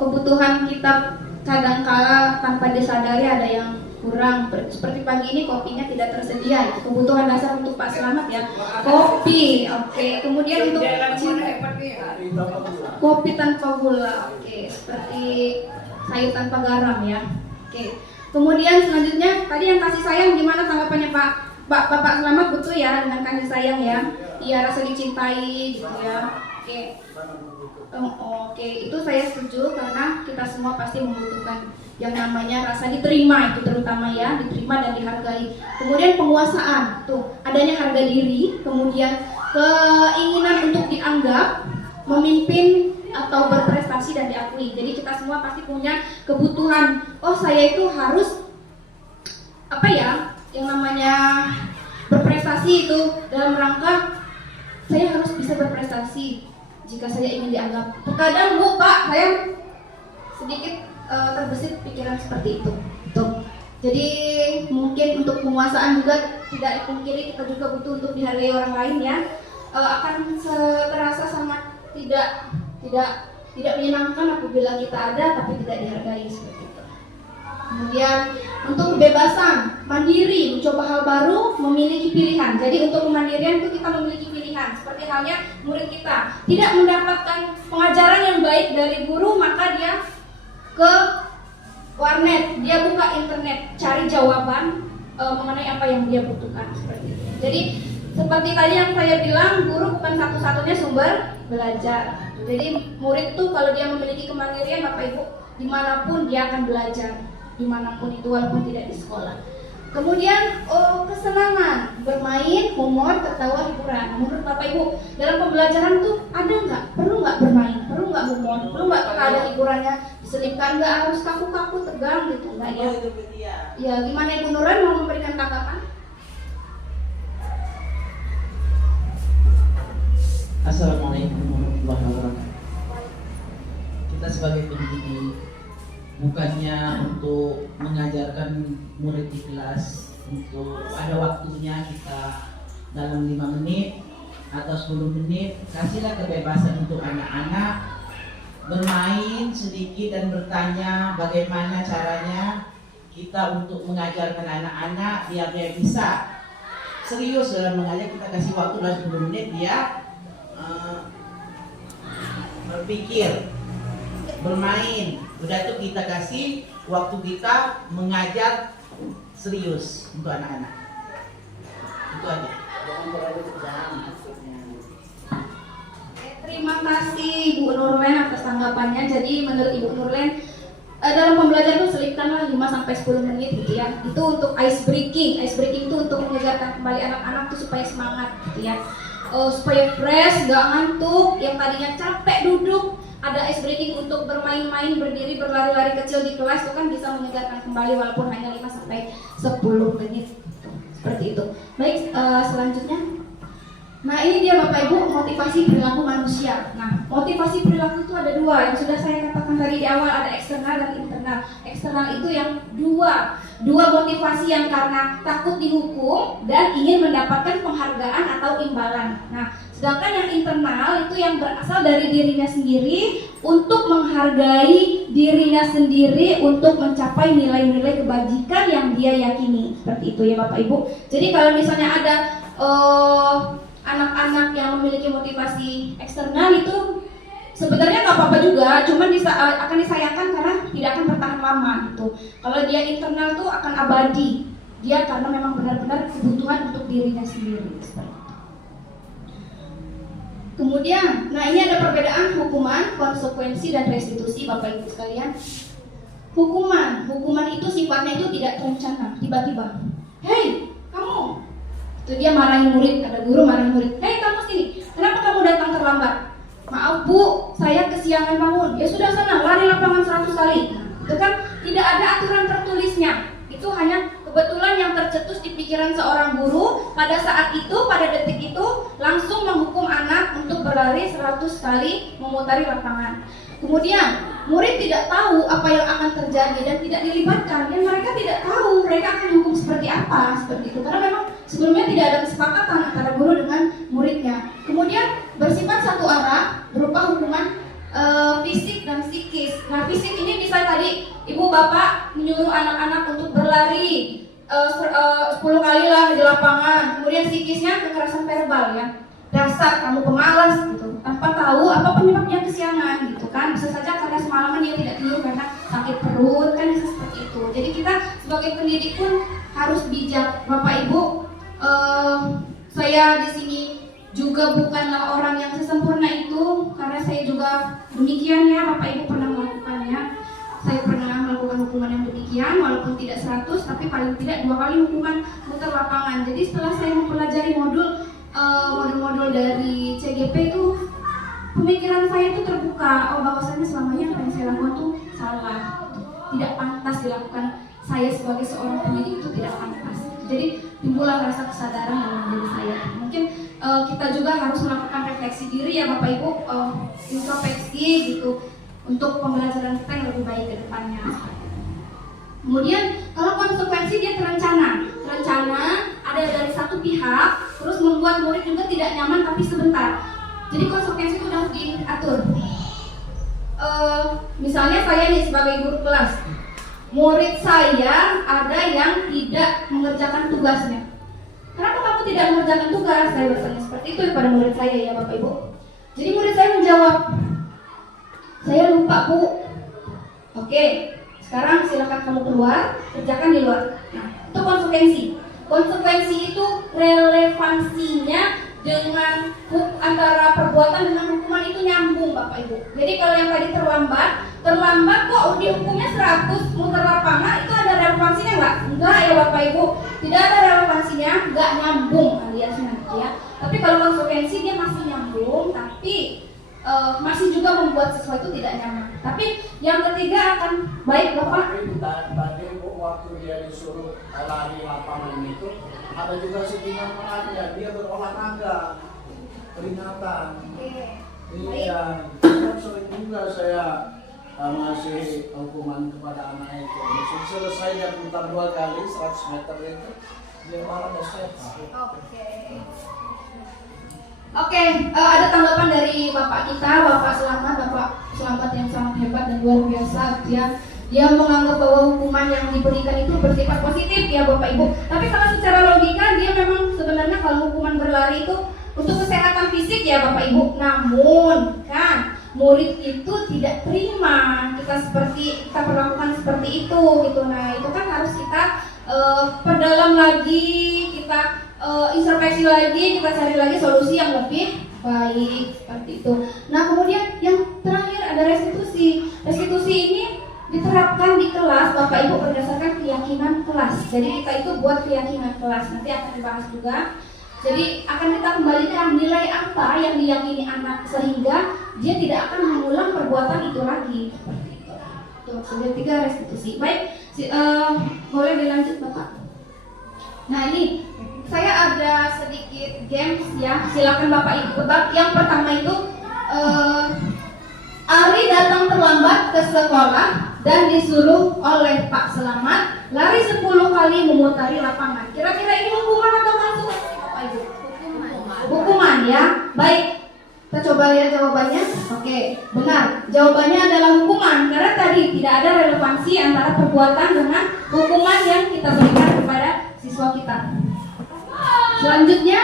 kebutuhan kita kadangkala tanpa disadari ada yang kurang. Seperti pagi ini kopinya tidak tersedia, itu kebutuhan dasar untuk Pak Selamat ya, kopi. Oke, kemudian untuk kopi tanpa gula, oke, seperti sayur tanpa garam ya. Oke, kemudian selanjutnya tadi yang kasih sayang, gimana tanggapannya Bapak Selamat? Betul ya, dengan kasih sayang ya, iya, rasa dicintai gitu ya. Oke. Oke, itu saya setuju karena kita semua pasti membutuhkan yang namanya rasa diterima, itu terutama ya, diterima dan dihargai. Kemudian penguasaan, tuh adanya harga diri, kemudian keinginan untuk dianggap, memimpin atau berprestasi dan diakui. Jadi kita semua pasti punya kebutuhan. Oh, saya itu harus apa ya, yang namanya berprestasi itu dalam rangka saya harus bisa berprestasi jika saya ingin dianggap. Terkadang Bu, Pak, saya sedikit terbesit pikiran seperti itu. Tuh. Jadi mungkin untuk penguasaan juga tidak dipungkiri, kita juga butuh untuk dihargai orang lain ya. Akan terasa sangat tidak menyenangkan apabila kita ada tapi tidak dihargai seperti itu. Kemudian untuk kebebasan, mandiri, mencoba hal baru, memiliki pilihan. Jadi untuk kemandirian itu kita memiliki pilihan. Seperti halnya murid kita tidak mendapatkan pengajaran yang baik dari guru, maka dia ke warnet, dia buka internet, cari jawaban mengenai apa yang dia butuhkan seperti itu. Jadi seperti tadi yang saya bilang, guru bukan satu-satunya sumber belajar. Jadi murid tuh kalau dia memiliki kemandirian, Bapak Ibu, dimanapun dia akan belajar, dimanapun itu walaupun tidak di sekolah. Kemudian kesenangan, bermain, humor, tertawa, hiburan. Menurut Bapak Ibu, dalam pembelajaran tuh ada nggak? Perlu nggak bermain? Perlu nggak humor? Perlu nggak ada hiburannya? Diselipkan, nggak harus kaku-kaku tegang gitu, nggak ya? Ya, gimana Ibu Nuran mau memberikan tanggapan? Assalamualaikum warahmatullahi wabarakatuh. Kita sebagai pendidik bukannya untuk mengajarkan murid di kelas untuk ada waktunya kita dalam 5 menit atau 10 menit, kasihlah kebebasan untuk anak-anak bermain sedikit dan bertanya bagaimana caranya kita untuk mengajarkan anak-anak biar dia bisa serius dalam mengajar. Kita kasih waktu dalam 10 menit dia berpikir, bermain. Udah tuh kita kasih waktu kita mengajar serius untuk anak-anak. Itu aja. Terima kasih Bu Nurlen atas tanggapannya. Jadi menurut Ibu Nurlen, dalam pembelajaran itu selipkanlah 5-10 menit gitu ya. Itu untuk ice breaking. Ice breaking itu untuk menyegarkan kembali anak-anak tuh supaya semangat gitu ya. Supaya fresh, gak ngantuk, yang tadinya capek duduk, ada ice breaking untuk bermain-main, berdiri, berlari-lari kecil di kelas, itu kan bisa menyegarkan kembali walaupun hanya 5-10 menit. Seperti itu. Baik, selanjutnya. Nah, ini dia Bapak Ibu, motivasi perilaku manusia. Nah, motivasi perilaku itu ada 2, yang sudah saya katakan tadi di awal, ada eksternal dan internal. Eksternal itu yang dua motivasi yang karena takut dihukum dan ingin mendapatkan penghargaan atau imbalan. Nah, sedangkan yang internal itu yang berasal dari dirinya sendiri untuk menghargai dirinya sendiri untuk mencapai nilai-nilai kebajikan yang dia yakini. Seperti itu ya Bapak Ibu. Jadi kalau misalnya ada anak-anak yang memiliki motivasi eksternal itu sebenarnya nggak apa-apa juga, cuman akan disayangkan karena tidak akan bertahan lama gitu. Kalau dia internal tuh akan abadi, dia karena memang benar-benar kebutuhan untuk dirinya sendiri. Kemudian, nah ini ada perbedaan hukuman, konsekuensi dan restitusi Bapak Ibu sekalian. Hukuman itu sifatnya itu tidak terencana, tiba-tiba. Hei, kamu. Itu dia marahin murid, ada guru marahin murid. Hei kamu sini, kenapa kamu datang terlambat. Maaf Bu, saya kesiangan bangun. Ya sudah sana, lari lapangan 100 kali. Itu kan tidak ada aturan tertulisnya. Itu hanya kebetulan yang tercetus di pikiran seorang guru pada saat itu, pada detik itu langsung menghukum anak untuk berlari 100 kali memutari lapangan. Kemudian murid tidak tahu apa yang akan terjadi dan tidak dilibatkan, dan mereka tidak tahu mereka akan dihukum seperti apa, seperti itu. Karena memang sebelumnya tidak ada kesepakatan antara guru dengan muridnya. Kemudian bersifat satu arah berupa hukuman fisik dan psikis. Nah, fisik ini bisa tadi ibu bapak menyuruh anak-anak untuk berlari 10 kali lah di lapangan. Kemudian psikisnya kekerasan verbal ya. Dasar kamu pemalas gitu, tanpa tahu apa penyebabnya kesiangan gitu kan. Bisa saja karena semalaman dia tidak tidur karena sakit perut kan, bisa seperti itu. Jadi kita sebagai pendidik pun harus bijak. Bapak Ibu, saya di sini juga bukanlah orang yang sesempurna itu, karena saya juga demikian ya. Bapak Ibu pernah melakukannya. Saya pernah melakukan hukuman yang demikian, walaupun tidak 100, tapi paling tidak 2 kali hukuman muter lapangan. Jadi setelah saya mempelajari modul-modul dari CGP itu, pemikiran saya itu terbuka. Oh, bahwasanya selamanya apa yang saya lakukan itu salah, tidak pantas dilakukan. Saya sebagai seorang pendidik itu tidak pantas. Jadi timbullah rasa kesadaran dalam diri saya. Mungkin kita juga harus melakukan refleksi diri ya Bapak Ibu, introspeksi gitu, untuk pembelajaran kita yang lebih baik ke depannya. Kemudian kalau konsekuensi dia terencana ada dari satu pihak, terus membuat murid juga tidak nyaman tapi sebentar. Jadi konsekuensi itu harus diatur. Misalnya saya nih sebagai guru kelas, murid saya ada yang tidak mengerjakan tugasnya. Kenapa kamu tidak mengerjakan tugas? Saya bertanya seperti itu kepada murid saya ya Bapak Ibu. Jadi murid saya menjawab, saya lupa Bu. Oke, sekarang silakan kamu keluar, kerjakan di luar. Nah, itu konsekuensi. Konsekuensi itu relevansinya dengan antara perbuatan dengan hukuman itu nyambung Bapak Ibu. Jadi kalau yang tadi terlambat kok dihukumnya 100 muter lapangan, itu ada relevansinya nggak? Enggak ya Bapak Ibu, tidak ada relevansinya, nggak nyambung aliasnya ya. Tapi kalau konsekuensi dia masih nyambung, tapi masih juga membuat sesuatu tidak nyaman. Tapi yang ketiga akan baik Bapak. Tadi waktu dia disuruh lari lapangan itu, ada juga settingan perannya, dia berolahraga, peringatan. Iya, kan sering juga saya ngasih hukuman kepada anak itu. Mesti selesai dia putar 2 kali 100 meter itu, dia olahraga sehat. Oke, ada tanggapan dari Bapak kita, Bapak Selamat yang sangat hebat dan luar biasa ya. Dia menganggap bahwa hukuman yang diberikan itu bersifat positif ya Bapak Ibu. Tapi kalau secara logika dia memang sebenarnya kalau hukuman berlari itu untuk kesehatan fisik ya Bapak Ibu. Namun kan murid itu tidak terima kita perlakukan seperti itu gitu. Nah, itu kan harus kita perdalam lagi, kita introspeksi lagi, kita cari lagi solusi yang lebih baik seperti itu. Nah, kemudian yang terakhir ada restitusi. Restitusi ini diterapkan di kelas Bapak Ibu berdasarkan keyakinan kelas. Jadi kita itu buat keyakinan kelas, nanti akan dibahas juga. Jadi akan kita kembalikan nilai apa yang diyakini anak sehingga dia tidak akan mengulang perbuatan itu lagi. Seperti itu. Tuh, sudah 3 restitusi. Baik, boleh dilanjut Bapak. Nah, ini saya ada sedikit games ya. Silakan Bapak Ibu tebak. Yang pertama itu Ari datang terlambat ke sekolah dan disuruh oleh Pak Selamat lari 10 kali memutari lapangan. Kira-kira ini hukuman atau konsekuensi Bapak Ibu? Hukuman ya. Baik, kita coba lihat jawabannya. Oke, benar. Jawabannya adalah hukuman karena tadi tidak ada relevansi antara perbuatan dengan hukuman yang kita berikan kepada siswa kita. Selanjutnya,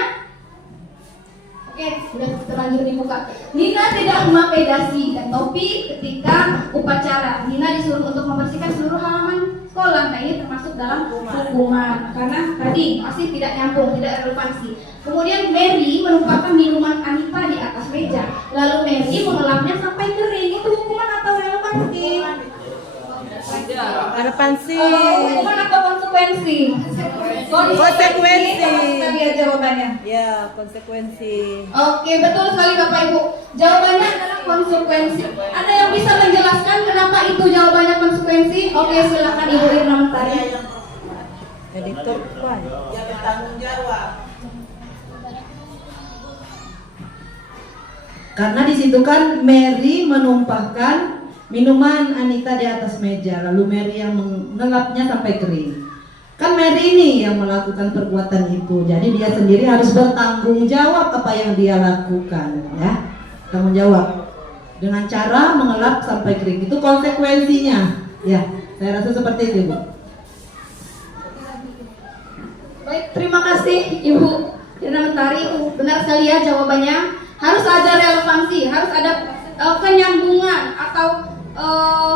oke, sudah terlanjur dibuka. Nina tidak memakai dasi dan topi ketika upacara. Nina disuruh untuk membersihkan seluruh halaman sekolah. Nah, ini termasuk dalam hukuman karena tadi masih tidak nyambung, tidak relevansi. Kemudian Mary menumpahkan minuman Anita di atas meja. Lalu Mary mengelapnya sampai kering. Itu hukuman atau relevansi? Relevansi. Hukuman atau konsekuensi? Konsekuensi. Kita lihat jawabannya. Ya, konsekuensi. Oke, betul sekali Bapak Ibu. Jawabannya adalah konsekuensi. Ada yang bisa menjelaskan kenapa itu jawabannya konsekuensi? Oke, silakan Ibu Irna Mentari. Editor Pak. Yang bertanggung jawab. Karena di situ kan Mary menumpahkan minuman Anita di atas meja, lalu Mary yang mengelapnya sampai kering. Kan Mary ini yang melakukan perbuatan itu, jadi dia sendiri harus bertanggung jawab apa yang dia lakukan, ya. Tanggung jawab dengan cara mengelap sampai kering, itu konsekuensinya, ya. Saya rasa seperti itu, Bu. Baik, terima kasih Ibu Irna Mentari. Benar sekali ya jawabannya. Harus ada relevansi, harus ada kenyambungan atau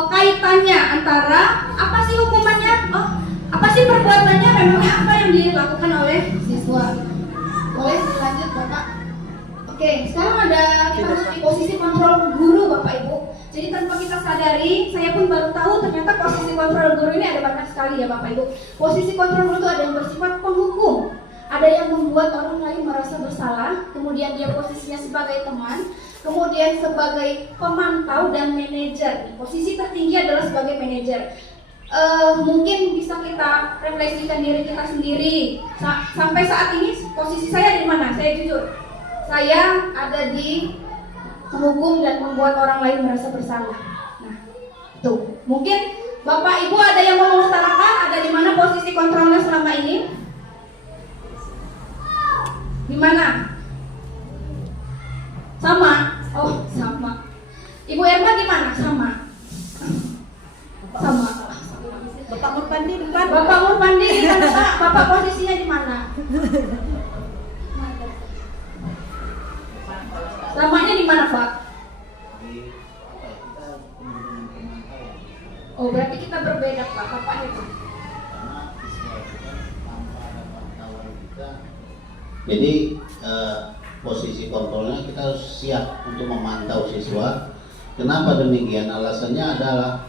kaitannya antara apa sih hukumannya, apa sih perbuatannya, memangnya apa yang dilakukan oleh siswa. Boleh dilanjut Bapak. Oke, sekarang kita masuk di posisi kontrol guru Bapak Ibu. Jadi tanpa kita sadari, saya pun baru tahu ternyata posisi kontrol guru ini ada banyak sekali ya Bapak Ibu. Posisi kontrol guru itu ada yang bersifat penghukum, ada yang membuat orang lain merasa bersalah, kemudian dia posisinya sebagai teman, kemudian sebagai pemantau dan manajer. Posisi tertinggi adalah sebagai manajer. Mungkin bisa kita refleksikan diri kita sendiri. Sampai saat ini posisi saya di mana? Saya jujur, saya ada di menghukum dan membuat orang lain merasa bersalah. Nah, tuh mungkin Bapak Ibu ada yang mau mengutarakan, ada di mana posisi kontrolnya selama ini? Di mana? Sama. Oh, sama. Ibu Erma di mana? Sama. Sama. Bapak Murpandi depan. Bapak Murpandi di mana, Pak? Bapak posisinya di mana? Samanya di mana, Pak? Oh, berarti kita berbeda, Pak. Bapaknya, Pak. Jadi posisi kontrolnya kita harus siap untuk memantau siswa. Kenapa demikian? Alasannya adalah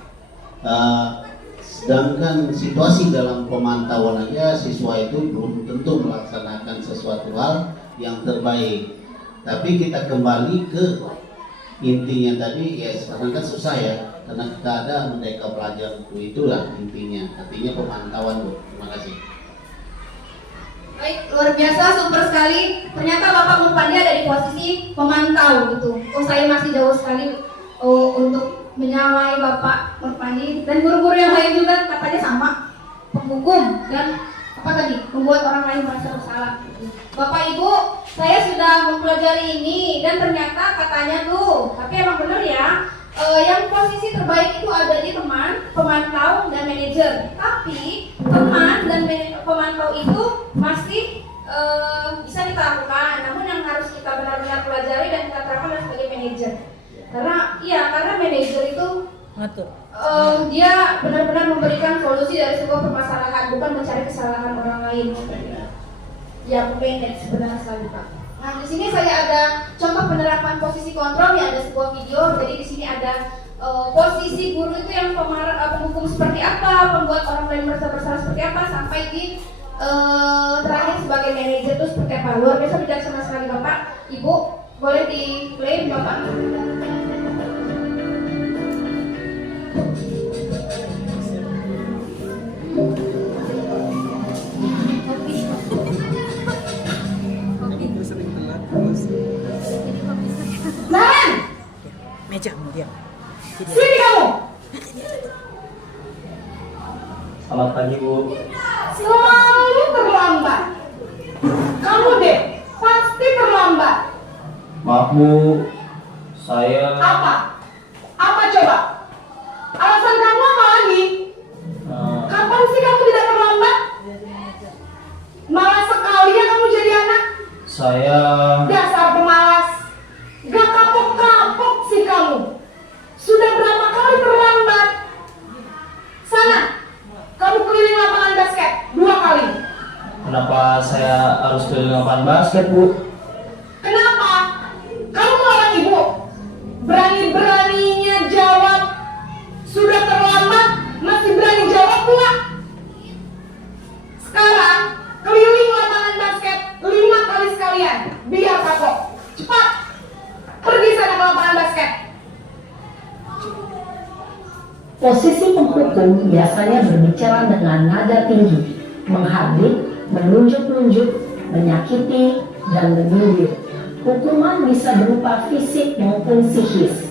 sedangkan situasi dalam pemantauan aja siswa itu belum tentu melaksanakan sesuatu hal yang terbaik. Tapi kita kembali ke intinya tadi, ya sekarang kan susah ya, karena kita ada merdeka pelajar itulah intinya. Artinya pemantauan, Bu. Terima kasih. Baik, luar biasa, super sekali. Ternyata Bapak Murpandi ada di posisi pemantau gitu. Oh, saya masih jauh sekali untuk menyamai Bapak Murpandi. Dan guru-guru yang lain juga katanya sama, penghukum dan apa tadi, membuat orang lain merasa bersalah. Bapak Ibu, saya sudah mempelajari ini dan ternyata katanya tuh, tapi emang bener ya, yang posisi terbaik itu ada di teman, pemantau, dan manajer. Tapi teman dan pemantau itu masih bisa kita lakukan, namun yang harus kita benar-benar pelajari dan kita terapkan adalah sebagai manajer. Karena manajer itu Ngatur. dia benar-benar memberikan solusi dari sebuah permasalahan, bukan mencari kesalahan orang lain. Ya, manage sebenarnya selalu Pak. Nah, di sini saya ada contoh penerapan posisi kontrol, ya ada sebuah video. Jadi di sini ada posisi guru itu yang penghukum seperti apa, pembuat orang lain merasa bersalah seperti apa, sampai di terakhir sebagai manajer itu seperti apa. Luar biasa bijaksana sekali Bapak. Ibu, boleh di play Bapak? Zaran! Meja kemudian. Sini kamu! Selamat pagi, Bu. Selalu terlambat. Kamu deh, pasti terlambat. Maaf, Bu. Saya Apa? Apa coba? Alasan kamu apa lagi? Kapan sih kamu tidak terlambat? Malas sekali ya kamu jadi anak. saya Dasar pemalas. Gak kapok-kapok sih kamu. Sudah berapa kali terlambat? Sana, kamu keliling lapangan basket 2 kali. kenapa saya harus keliling lapangan basket, Bu? Kenapa? Kamu orang ibu. Berani-beraninya jawab. Sudah terlambat, masih berani jawab pula. Sekarang, Posisi penghukum biasanya berbicara dengan nada tinggi, menghardik, menunjuk-nunjuk, menyakiti, dan menyindir. Hukuman bisa berupa fisik maupun psikis.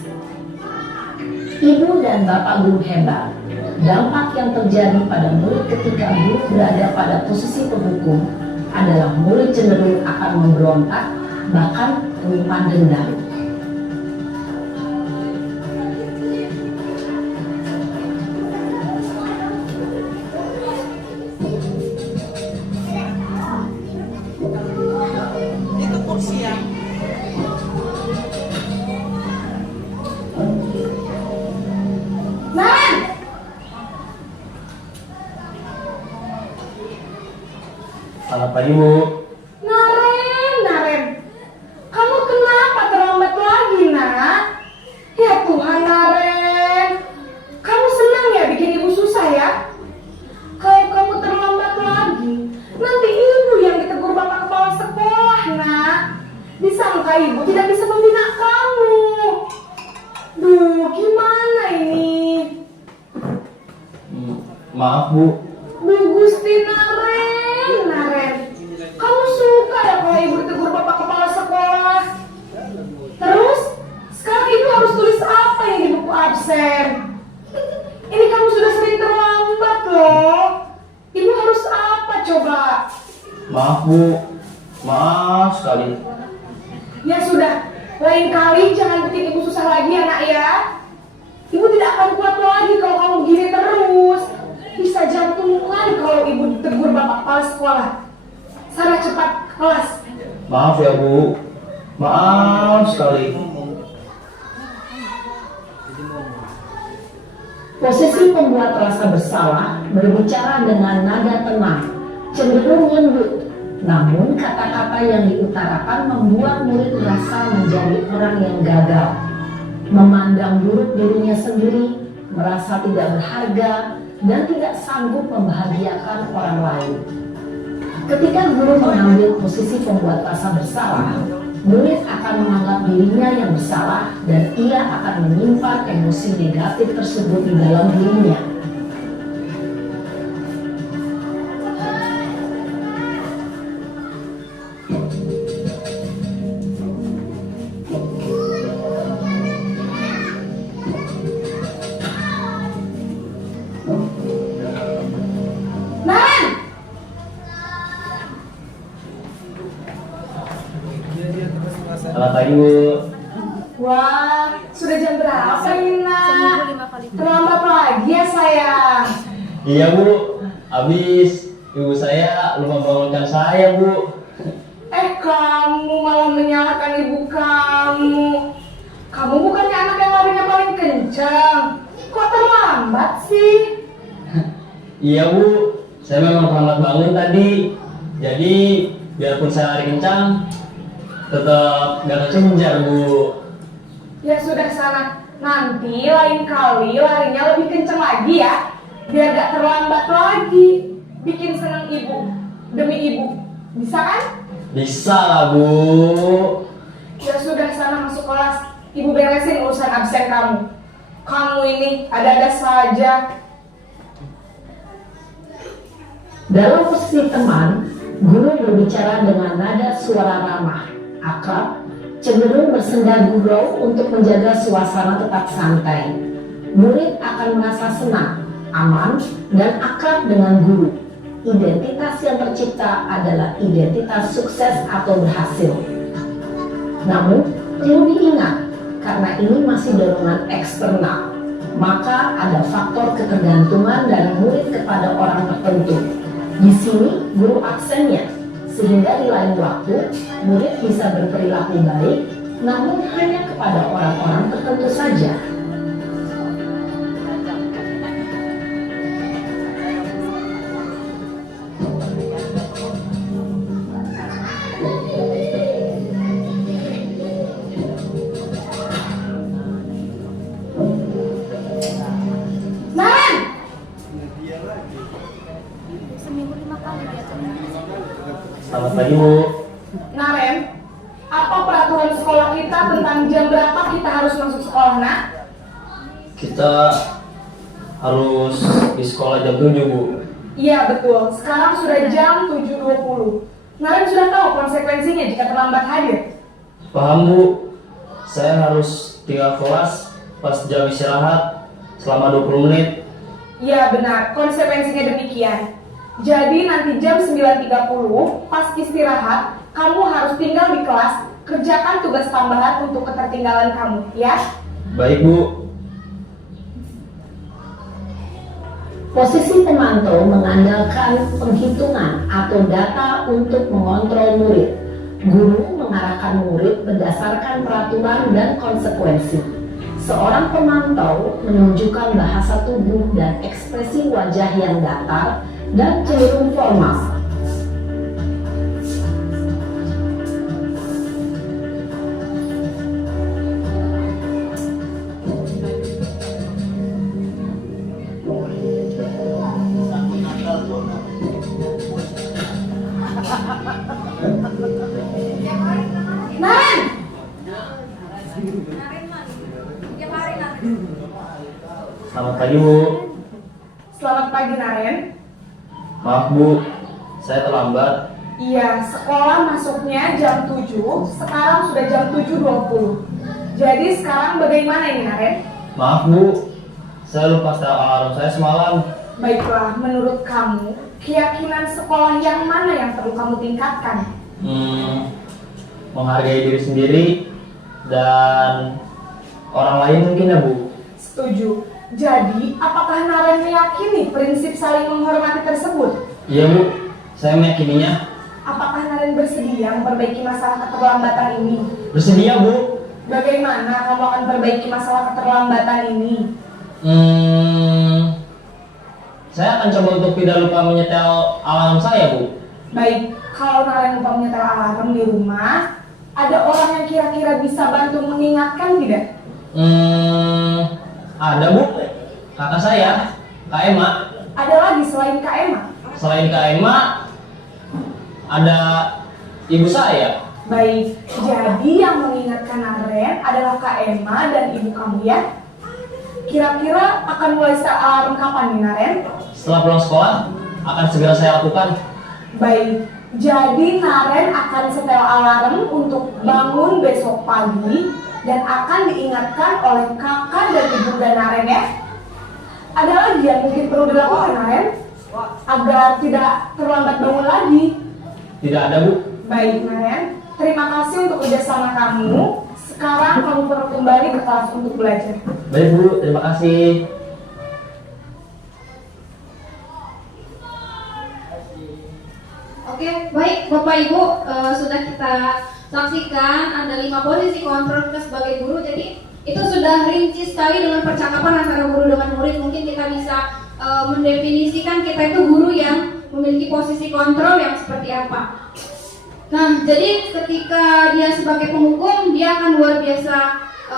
Ibu dan bapak guru hebat. Dampak yang terjadi pada murid ketika guru berada pada posisi penghukum adalah murid cenderung akan memberontak, bahkan menyimpan dendam. Itu kursi ya. Naren! Apa Ibu? Naren, kamu kenapa terlambat lagi, nak? Ya Tuhan, Naren, kamu senang ya bikin ibu susah ya? Kalau kamu terlambat lagi, nanti ibu yang ditegur bapak kepala sekolah, nak. Disangka ibu tidak bisa membina kamu. Duh, gimana ini? Maaf Bu. Bu Gusti Naren, kamu suka ya kalau ibu ditegur bapak kepala sekolah? Terus, sekarang ibu harus tulis apa yang di buku absen? Ini kamu sudah sering terlambat loh. Ibu harus apa coba? Maaf Bu. Maaf sekali. Ya sudah, lain kali jangan bikin ibu susah lagi ya nak ya. Ibu tidak akan kuat lagi kalau kamu begini terus. Bisa jantungan kalau ibu ditegur bapak kepala sekolah. Sana cepat ke kelas. Maaf ya Bu. Maaf sekali. Posisi pembuat rasa bersalah berbicara dengan nada tenang, cenderung lembut. Namun kata-kata yang diutarakan membuat murid merasa menjadi orang yang gagal, memandang buruk dirinya sendiri, merasa tidak berharga, dan tidak sanggup membahagiakan orang lain. Ketika guru mengambil posisi pembuat rasa bersalah, murid akan menganggap dirinya yang bersalah dan ia akan menyimpan emosi negatif tersebut di dalam dirinya. Naren! Selamat pagi Bu. Wah, sudah jam berapa ini nak? Terlambat lagi ya sayang. Iya Bu. Habis ibu saya lupa bangunkan saya Bu. Kamu malah menyalahkan ibu kamu. Kamu bukannya anak yang larinya paling kencang. Kok terlambat sih? Iya Bu. Saya memang terlambat bangun tadi. Jadi biarpun saya lari kencang, tetap gak kejar Bu. Ya sudah sana. Nanti lain kali larinya lebih kencang lagi ya. Biar gak terlambat lagi. Bikin seneng ibu. Demi ibu. Bisa kan? Bisa lah Bu. Ya sudah sana masuk kelas. Ibu beresin urusan absen kamu. Kamu ini ada-ada saja. Dalam posisi teman, guru berbicara dengan nada suara ramah, akrab, cenderung bersenda gurau untuk menjaga suasana tetap santai. Murid akan merasa senang, aman, dan akrab dengan guru. Identitas yang tercipta adalah identitas sukses atau berhasil. Namun, perlu diingat, karena ini masih dorongan eksternal, maka ada faktor ketergantungan dari murid kepada orang tertentu. Di sini guru aksennya, sehingga di lain waktu murid bisa berperilaku baik, namun hanya kepada orang-orang tertentu saja. Naren! Selamat pagi Bu. Naren, apa peraturan sekolah kita tentang jam berapa kita harus masuk sekolah, nak? Kita harus di sekolah jam 7, Bu. Iya betul, sekarang sudah jam 7.20. Naren sudah tahu konsekuensinya jika terlambat hadir? Paham, Bu. Saya harus tinggal kelas pas jam istirahat selama 20 menit. Iya benar, konsekuensinya demikian. Jadi nanti jam 9.30 pas istirahat, kamu harus tinggal di kelas, kerjakan tugas tambahan untuk ketertinggalan kamu, ya? Baik, Bu. Posisi pemantau mengandalkan penghitungan atau data untuk mengontrol murid. Guru mengarahkan murid berdasarkan peraturan dan konsekuensi. Seorang pemantau menunjukkan bahasa tubuh dan ekspresi wajah yang datar dan cenderung formal. Naren! Selamat pagi, Bu. Selamat pagi Naren. Maaf, Bu. Saya terlambat. Iya, sekolah masuknya jam 7, sekarang sudah jam 7.20. Jadi sekarang bagaimana ini Naren? Maaf, Bu. Saya lupa setel alarm saya semalam. Baiklah, menurut kamu, keyakinan sekolah yang mana yang perlu kamu tingkatkan? Menghargai diri sendiri dan orang lain mungkin ya, Bu. Setuju. Jadi, apakah Naren meyakini prinsip saling menghormati tersebut? Iya, Bu. Saya meyakininya. Apakah Naren bersedia memperbaiki masalah keterlambatan ini? Bersedia, Bu. Bagaimana kamu akan perbaiki masalah keterlambatan ini? Saya akan coba untuk tidak lupa menyetel alarm saya, Bu. Baik, kalau Naren lupa menyetel alarm di rumah, ada orang yang kira-kira bisa bantu mengingatkan tidak? Ada, Bu. Kakak saya, Kak Emma. Ada lagi selain Kak Emma? Selain Kak Emma, ada ibu saya. Baik, jadi yang mengingatkan Naren adalah Kak Emma dan ibu kamu ya? Kira-kira akan mulai setel alarm kapan nih Naren? Setelah pulang sekolah, akan segera saya lakukan. Baik, jadi Naren akan setel alarm untuk bangun besok pagi dan akan diingatkan oleh kakak dan ibu Naren ya. Ada lagi yang mungkin perlu dilakukan Naren agar tidak terlambat bangun lagi? Tidak ada, Bu. Baik Naren, terima kasih untuk kerjasama kamu. Sekarang kamu perlu kembali ke kelas untuk belajar. Baik, Bu. Terima kasih. Oke, baik Bapak Ibu, sudah kita saksikan ada 5 posisi kontrol kita sebagai guru. Jadi itu sudah rinci sekali dengan percakapan antara guru dengan murid. Mungkin kita bisa mendefinisikan kita itu guru yang memiliki posisi kontrol yang seperti apa. Nah, jadi ketika dia sebagai penghukum, dia akan luar biasa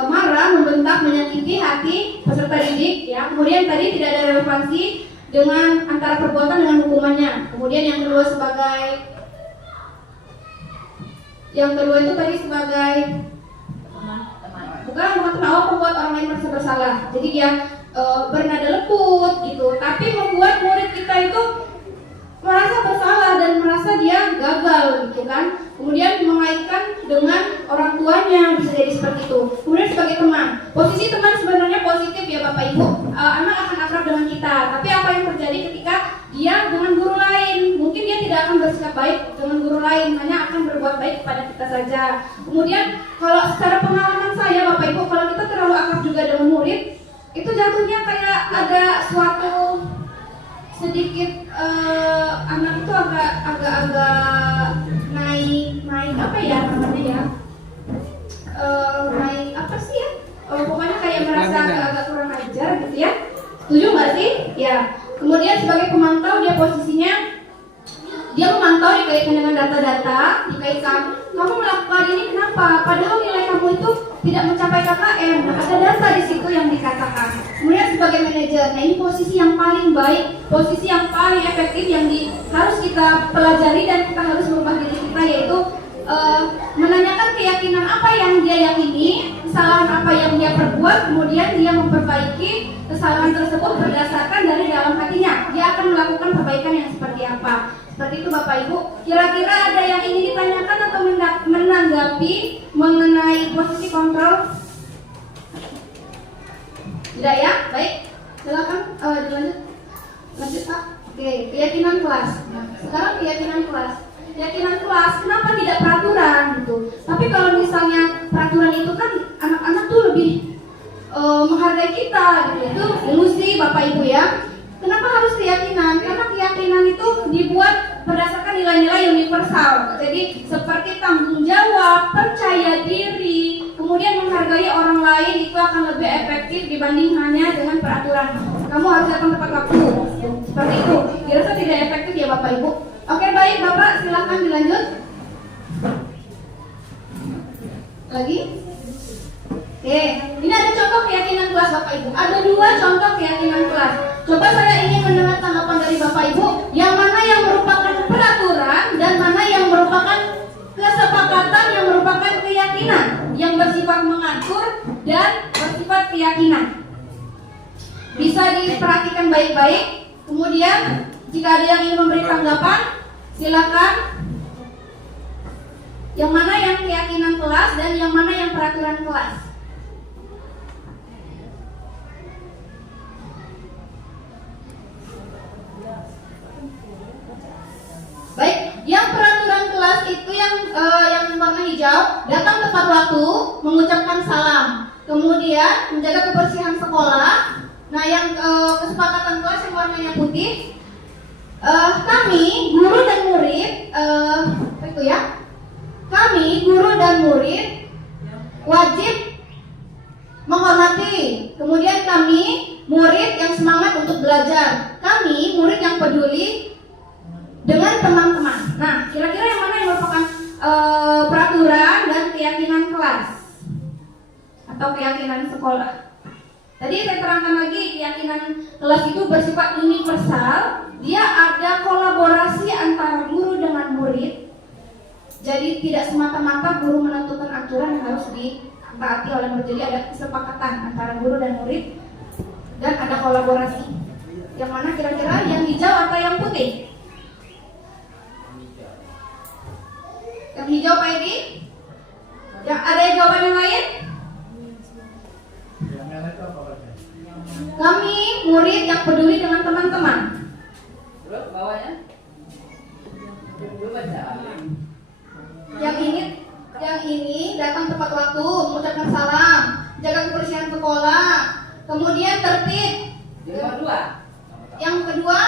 marah, membentak, menyakiti hati peserta didik. Ya, kemudian tadi tidak ada relevansi dengan antara perbuatan dengan hukumannya. Kemudian yang kedua itu tadi sebagai bukan membuat orang lain merasa bersalah. Jadi dia bernada lembut gitu, tapi membuat murid kita itu merasa bersalah dan merasa dia gagal gitu kan. Kemudian mengaitkan dengan orang tuanya, bisa jadi seperti itu. Kemudian sebagai teman, posisi teman sebenarnya positif ya Bapak Ibu. Anak akan akrab dengan kita, tapi apa yang terjadi ketika dia dengan guru lain? Mungkin dia tidak akan bersikap baik dengan guru lain, hanya akan berbuat baik kepada kita saja. Kemudian kalau secara pengalaman saya Bapak Ibu, kalau kita terlalu akrab juga dengan murid, itu jatuhnya kayak ada suatu sedikit anak itu agak naik apa ya namanya ya, naik apa sih ya, pokoknya kayak merasa agak kurang ajar gitu ya. Setuju nggak sih? Ya. Kemudian sebagai pemantau dia posisinya dia memantau dikaitkan dengan data-data, dikaitkan kamu melakukan ini kenapa? Padahal nilai kamu itu tidak mencapai KKM. Nah, ada data di situ yang dikatakan. Kemudian sebagai manajer, nah ini posisi yang paling baik, posisi yang paling efektif yang harus kita pelajari dan kita harus merubah diri kita, yaitu menanyakan keyakinan apa yang dia yakini. kesalahan apa yang dia perbuat, kemudian dia memperbaiki kesalahan tersebut berdasarkan dari dalam hatinya. Dia akan melakukan perbaikan yang seperti apa. Seperti itu Bapak Ibu. Kira-kira ada yang ingin ditanyakan atau menanggapi mengenai posisi kontrol? Tidak ya? Baik. Silakan dilanjut. Lanjut Pak. Oke, keyakinan kelas. Nah, sekarang keyakinan kelas. Keyakinan kelas, kenapa tidak peraturan gitu? Tapi kalau misalnya peraturan itu kan anak-anak tuh lebih menghargai kita gitu. Itu ilusi Bapak Ibu ya. Kenapa harus keyakinan? Karena keyakinan itu dibuat berdasarkan nilai-nilai universal. Jadi seperti tanggung jawab, percaya diri, kemudian menghargai orang lain itu akan lebih efektif dibanding hanya dengan peraturan. Kamu harus datang tepat waktu. Seperti itu. Dirasa tidak efektif ya Bapak Ibu. Oke baik Bapak, silakan dilanjut. Lagi? Oke, ini ada contoh keyakinan kelas Bapak Ibu. Ada 2 contoh keyakinan kelas. Coba saya ingin mendengar tanggapan dari Bapak Ibu. Yang mana yang merupakan peraturan dan mana yang merupakan kesepakatan yang merupakan keyakinan, yang bersifat mengatur dan bersifat keyakinan. Bisa diperhatikan baik-baik. Kemudian jika ada yang ingin memberi tanggapan, silakan. Yang mana yang keyakinan kelas dan yang mana yang peraturan kelas? Baik, yang peraturan kelas itu yang warna hijau, datang tepat waktu, mengucapkan salam, kemudian menjaga kebersihan sekolah. Nah, yang kesepakatan kelas yang warnanya putih, kami guru dan murid, itu ya, kami guru dan murid wajib menghormati. Kemudian kami murid yang semangat untuk belajar, kami murid yang peduli dengan teman-teman. Nah, kira-kira yang mana yang merupakan peraturan dan keyakinan kelas atau keyakinan sekolah? Tadi saya terangkan lagi, keyakinan kelas itu bersifat universal. Dia ada kolaborasi antara guru dengan murid. Jadi tidak semata-mata guru menentukan aturan yang harus ditaati oleh murid. Jadi ada kesepakatan antara guru dan murid dan ada kolaborasi. Yang mana kira-kira yang hijau atau yang putih? Yang hijau Pak Edi? Yang ada jawaban yang lain? Kami murid yang peduli dengan teman-teman. Yang ini datang tepat waktu, mengucapkan salam, jaga kebersihan sekolah, kemudian tertib. Yang kedua,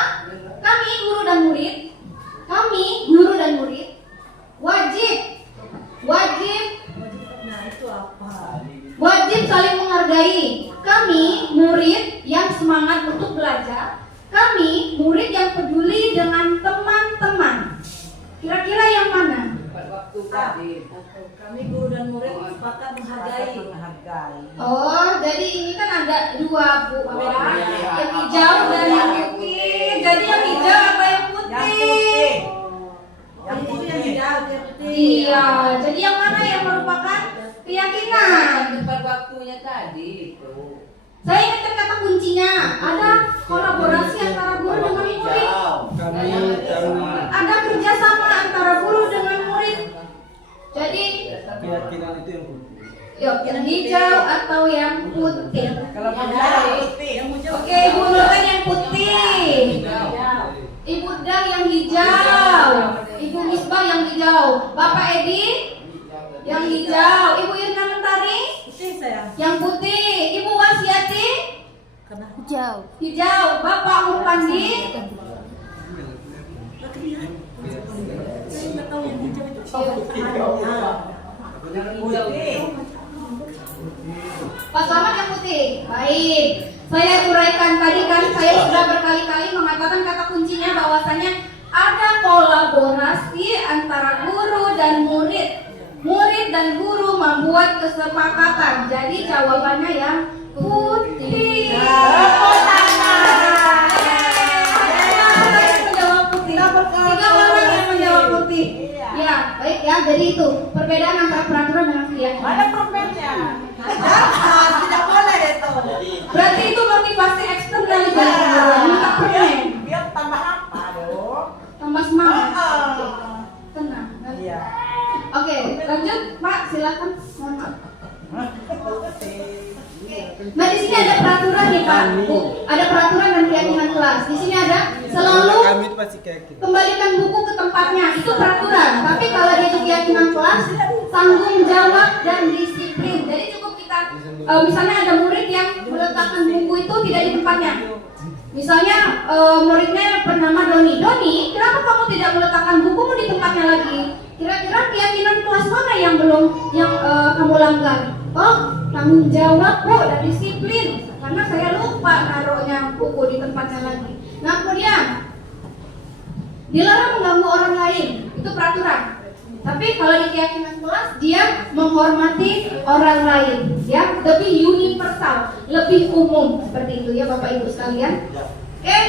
kami guru dan murid wajib saling menghargai. Kami murid yang semangat untuk belajar, kami murid yang peduli dengan teman-teman. Kira-kira yang mana? Kami guru dan murid sepakat menghargai. Oh, jadi ini kan ada 2 Bu, yang hijau dan yang putih. Jadi yang hijau apa yang putih? Yang putih yang hijau, yang putih. Iya, jadi yang mana yang merupakan keyakinan? Tepat waktunya tadi itu. Saya ingatkan kata kuncinya, ada kolaborasi antara guru dengan murid. Ada kerjasama antara guru dengan murid. Jadi Keyakinan itu yang putih. yuk, yang hijau atau yang putih? Kalau putih, Oke, Ibu Nurlan yang putih, Ibu Dang yang hijau, Ibu Misbah yang hijau, Bapak Edi yang hijau, Ibu Irna Mentari yang putih, Ibu Wasiati hijau, Bapak Murpandi Pak Selamat yang putih. Baik, saya uraikan tadi kan saya sudah berkali-kali mengatakan kata kuncinya bahwasanya ada kolaborasi antara guru dan murid. Murid dan guru membuat kesepakatan. Jadi jawabannya yang putih. Menjawab putih. 3 orang yang menjawab putih. Ya, baik ya. Jadi itu perbedaan antara peraturan dengan keyakinan. Ada problemnya. Jangan, tidak boleh itu. Berarti itu motivasi eksternal itu. Minta permen. Biar tambah apa dong? Tambah semangat. Tenang. Iya. Oke, lanjut Pak, silakan. Mohon maaf. Nah di sini ada peraturan nih Pak, Bu. Ada peraturan dan keyakinan kelas. Di sini ada selalu kembalikan buku ke tempatnya. Itu peraturan. Tapi kalau di keyakinan kelas, tanggung jawab dan disiplin. Jadi cukup kita, misalnya ada murid yang meletakkan buku itu tidak di tempatnya. Misalnya muridnya bernama Doni. Doni, kenapa kamu tidak meletakkan bukumu di tempatnya lagi? Kira-kira keyakinan kelas mana yang belum kamu langgar? Oh, tanggung jawab Bu dan disiplin. Karena saya lupa naruhnya buku di tempatnya lagi. Nah kemudian dilarang mengganggu orang lain. Itu peraturan. Tapi kalau di keyakinan kelas dia menghormati orang lain, ya, lebih universal, lebih umum seperti itu ya Bapak Ibu sekalian. Oke,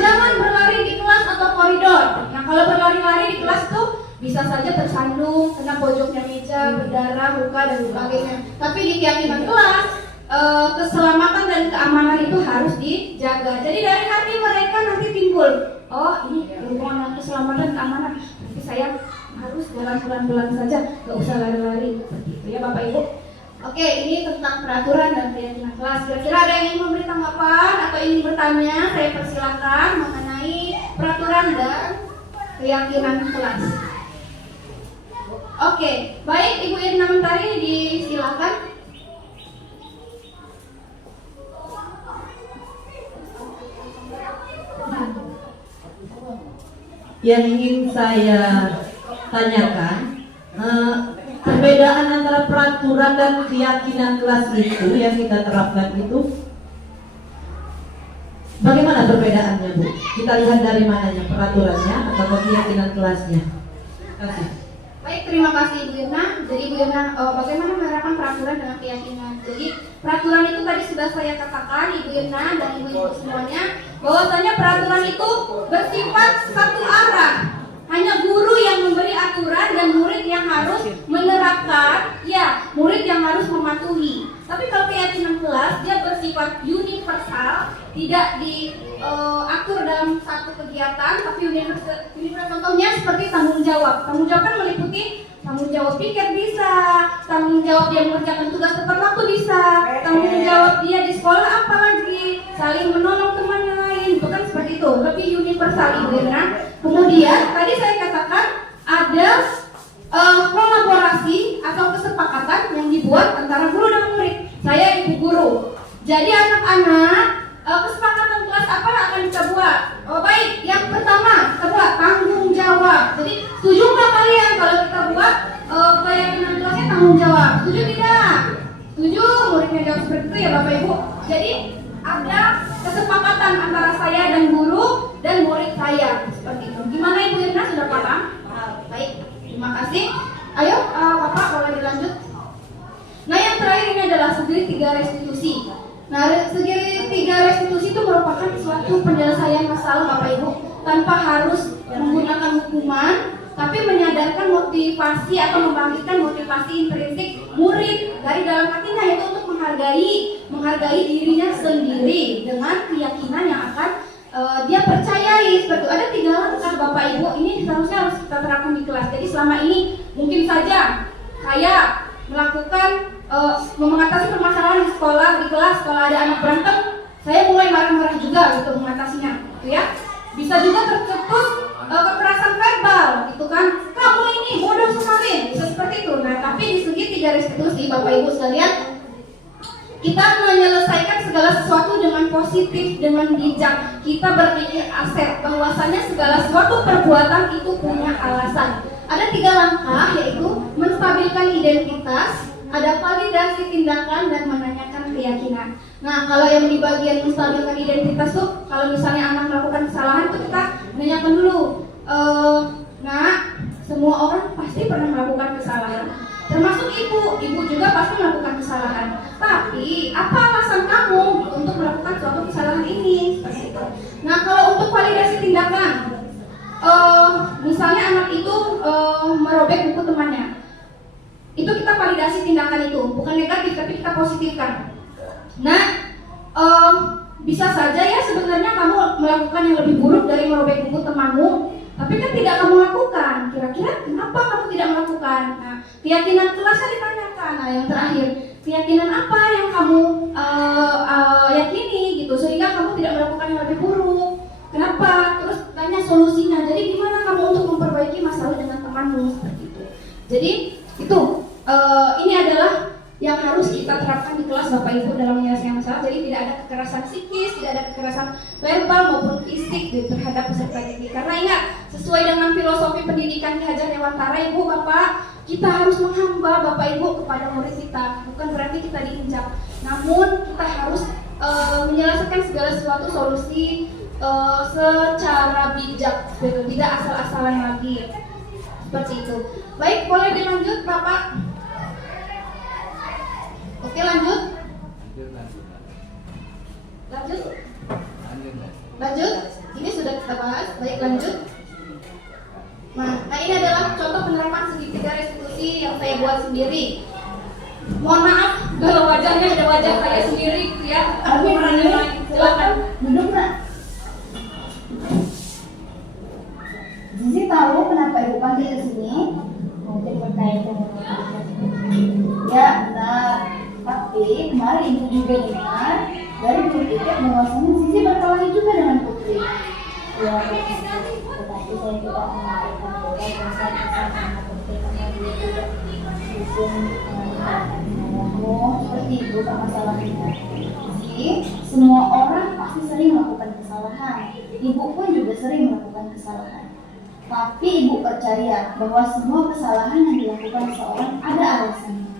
jangan berlari di kelas atau koridor. Nah kalau berlari-lari di kelas tuh bisa saja tersandung, kena pojoknya meja, berdarah, luka dan sebagainya. Tapi di keyakinan kelas keselamatan dan keamanan itu harus dijaga. Jadi dari hati mereka nanti timbul, oh ini berhubungan dengan keselamatan dan keamanan. Tapi saya harus jalan pelan-pelan saja, gak usah lari-lari seperti itu ya Bapak Ibu. Oke, ini tentang peraturan dan keyakinan kelas. Kira-kira ada yang ingin memberi tanggapan atau ingin bertanya? Saya persilakan mengenai peraturan dan keyakinan kelas. Oke, baik Ibu Irna Mentari disilakan. Yang ingin saya tanyakan, perbedaan antara peraturan dan keyakinan kelas itu yang kita terapkan itu bagaimana perbedaannya Bu? Kita lihat dari mananya, peraturannya atau keyakinan kelasnya? Terima kasih. Baik, terima kasih Ibu Irna. Jadi Ibu Irna, bagaimana menerapkan peraturan dengan keyakinan? Jadi peraturan itu tadi sudah saya katakan Ibu Irna dan Ibu-ibu semuanya, bahwasanya peraturan itu bersifat satu arah. Hanya guru yang memberi aturan dan murid yang harus menerapkan, ya, murid yang harus mematuhi. Tapi kalau keyakinan kelas dia bersifat universal, tidak diatur dalam satu kegiatan, tapi universal. Contohnya seperti tanggung jawab. Tanggung jawab kan meliputi tanggung jawab piket bisa, tanggung jawab dia mengerjakan tugas tepat waktu bisa, tanggung jawab dia di sekolah apalagi, saling menolong temannya lain, itu kan seperti itu, lebih universal Ibu Irna. Kemudian tadi saya katakan ada kolaborasi atau kesepakatan yang dibuat antara guru dan murid. Saya ibu guru, jadi anak-anak kesepakatan kelas apa yang akan kita buat? Oh baik, yang pertama kita buat tanggung jawab. Jadi setuju nggak kalian kalau kita buat keyakinan kelasnya tanggung jawab? Setuju tidak? Setuju, muridnya jawab seperti itu ya Bapak Ibu. Jadi ada kesepakatan antara saya dan guru dan murid saya seperti itu. Gimana Ibu Irna, sudah paham? Baik, terima kasih. Ayo Bapak boleh dilanjut. Nah yang terakhir ini adalah segitiga restitusi. Nah, segitiga restitusi itu merupakan suatu penyelesaian masalah Bapak Ibu tanpa harus menggunakan hukuman, tapi menyadarkan motivasi atau membangkitkan motivasi intrinsik murid dari dalam hatinya, yaitu untuk menghargai dirinya sendiri dengan keyakinan yang akan dia percayai. Seperti ada 3 langkah Bapak Ibu, ini seharusnya harus kita terapkan di kelas. Jadi selama ini mungkin saja saya melakukan mengatasi permasalahan di sekolah, di kelas, kalau ada anak berantem, saya mulai marah-marah juga gitu mengatasinya, gitu ya. Bisa juga tercetus kekerasan verbal, gitu kan. Kamu ini bodoh sekali, bisa seperti itu. Nah, tapi di segitiga restitusi Bapak Ibu sekalian, kita menyelesaikan segala sesuatu dengan positif, dengan bijak. Kita berpikir aset, bahwasanya segala sesuatu perbuatan itu punya alasan. Ada 3 langkah, yaitu menstabilkan identitas, ada validasi tindakan, dan menanyakan keyakinan. Nah, kalau yang di bagian menstabilkan identitas tuh, kalau misalnya anak melakukan kesalahan tuh kita menanyakan dulu, nah, semua orang pasti pernah melakukan kesalahan, termasuk ibu juga pasti melakukan kesalahan. Tapi apa alasan kamu untuk melakukan suatu kesalahan ini? Nah, kalau untuk validasi tindakan, misalnya anak itu merobek buku temannya. itu kita validasi tindakan itu, bukan negatif tapi kita positifkan. Nah, bisa saja ya sebenarnya kamu melakukan yang lebih buruk dari merobek buku temanmu, tapi kan tidak kamu lakukan. Kira-kira kenapa kamu tidak melakukan? Nah, keyakinan kelasnya ditanyakan. Nah, yang terakhir, keyakinan apa yang kamu yakini gitu sehingga kamu tidak melakukan yang lebih buruk? Kenapa? Terus tanya solusinya. Jadi gimana kamu untuk memperbaiki masalah dengan temanmu seperti itu. Jadi itu ini adalah yang harus kita terapkan di kelas Bapak Ibu dalam menyelesaikan masalah. Jadi tidak ada kekerasan psikis, tidak ada kekerasan verbal maupun fisik terhadap peserta didik. Karena ingat, sesuai dengan filosofi pendidikan Ki Hajar Dewantara, Ibu Bapak, kita harus menghamba Bapak Ibu kepada murid kita. Bukan berarti kita diinjak, namun kita harus menyelesaikan segala sesuatu solusi secara bijak, tidak asal-asalan lagi. Seperti itu. Baik, boleh dilanjut Bapak. Oke, lanjut. Lanjut. Ini sudah kita bahas. Baik, lanjut. Nah, ini adalah contoh penerapan segitiga restitusi yang saya buat sendiri. Mohon maaf kalau wajahnya ada wajah saya sendiri ya. Silakan duduk, Nak. Zizi tahu kenapa Ibu panggil ke sini? Mungkin berkaitan dengan ya, benar. Tapi kemarin Ibu juga dengar dari Bu Tiket bahwasanya Zizi berkelahi juga dengan Putri. Ya, tetapi saya tidak mengatakan bahwa saya bisa sama Putri karena dia tidak bisa mengenalmu seperti itu masalahnya. Jadi semua orang pasti sering melakukan kesalahan. Ibu pun juga sering melakukan kesalahan. Tapi Ibu percaya bahwa semua kesalahan yang dilakukan seseorang ada alasannya.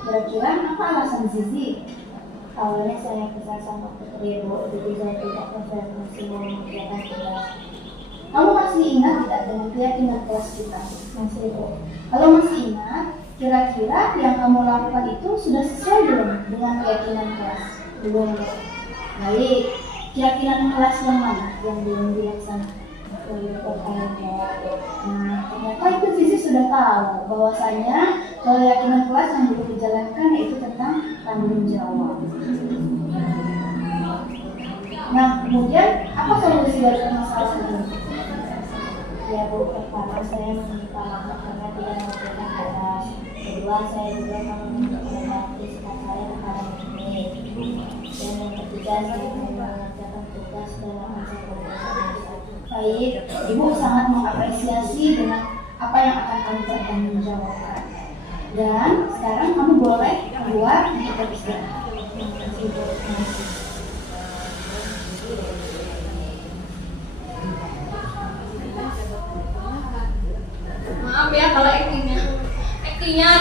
Kira-kira apa alasan Zizi? Awalnya saya kesal sama Putri, Bu, jadi saya tidak konsentrasi mengerjakan tugas. Kamu masih ingat tidak dengan keyakinan kelas kita? Masih, Bu. Kalau masih ingat, kira-kira yang kamu lakukan itu sudah sesuai belum dengan keyakinan kelas? Belum, Bu. Baik, keyakinan kelas yang mana yang belum dilaksanakan? Nah, ternyata itu Zizi sudah tahu bahwasanya keyakinan kelas yang belum dijalankan yaitu tentang tanggung jawab. Nah, kemudian apa solusi dari masalah ini? Ya, Bu, pertama saya meminta maaf karena tidak memberikan tugas. Kedua, saya juga menghormati sikap saya kepada ini. Dan yang ketiga, saya mengerjakan tugas dalam acara. Baik, Ibu sangat mengapresiasi dengan apa yang akan kamu pertanggungjawabkan. Dan sekarang kamu boleh keluar untuk beristirahat. Maaf ya kalau aktingnya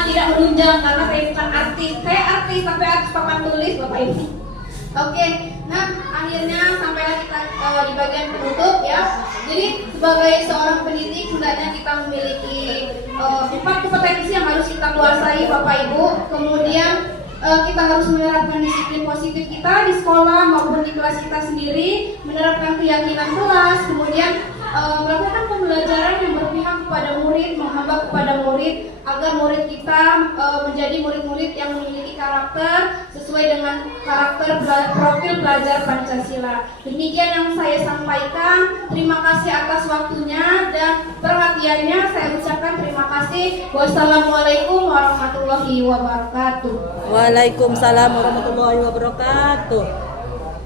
tidak menunjang karena saya bukan artis. Saya artis tapi artis papan tulis Bapak Ibu. Oke, nah akhirnya sampailah kita di bagian penutup ya. Jadi sebagai seorang pendidik hendaknya kita memiliki 4 kompetensi yang harus kita kuasai Bapak Ibu. Kemudian kita harus menerapkan disiplin positif kita di sekolah maupun di kelas kita sendiri, menerapkan keyakinan kelas, kemudian melakukan pembelajaran yang berpihak kepada murid, menghamba kepada murid agar murid kita menjadi murid-murid yang memiliki karakter sesuai dengan karakter profil pelajar Pancasila. Demikian yang saya sampaikan. Terima kasih atas waktunya dan perhatiannya. Saya ucapkan terima kasih. Wassalamualaikum warahmatullahi wabarakatuh. Waalaikumsalam warahmatullahi wabarakatuh.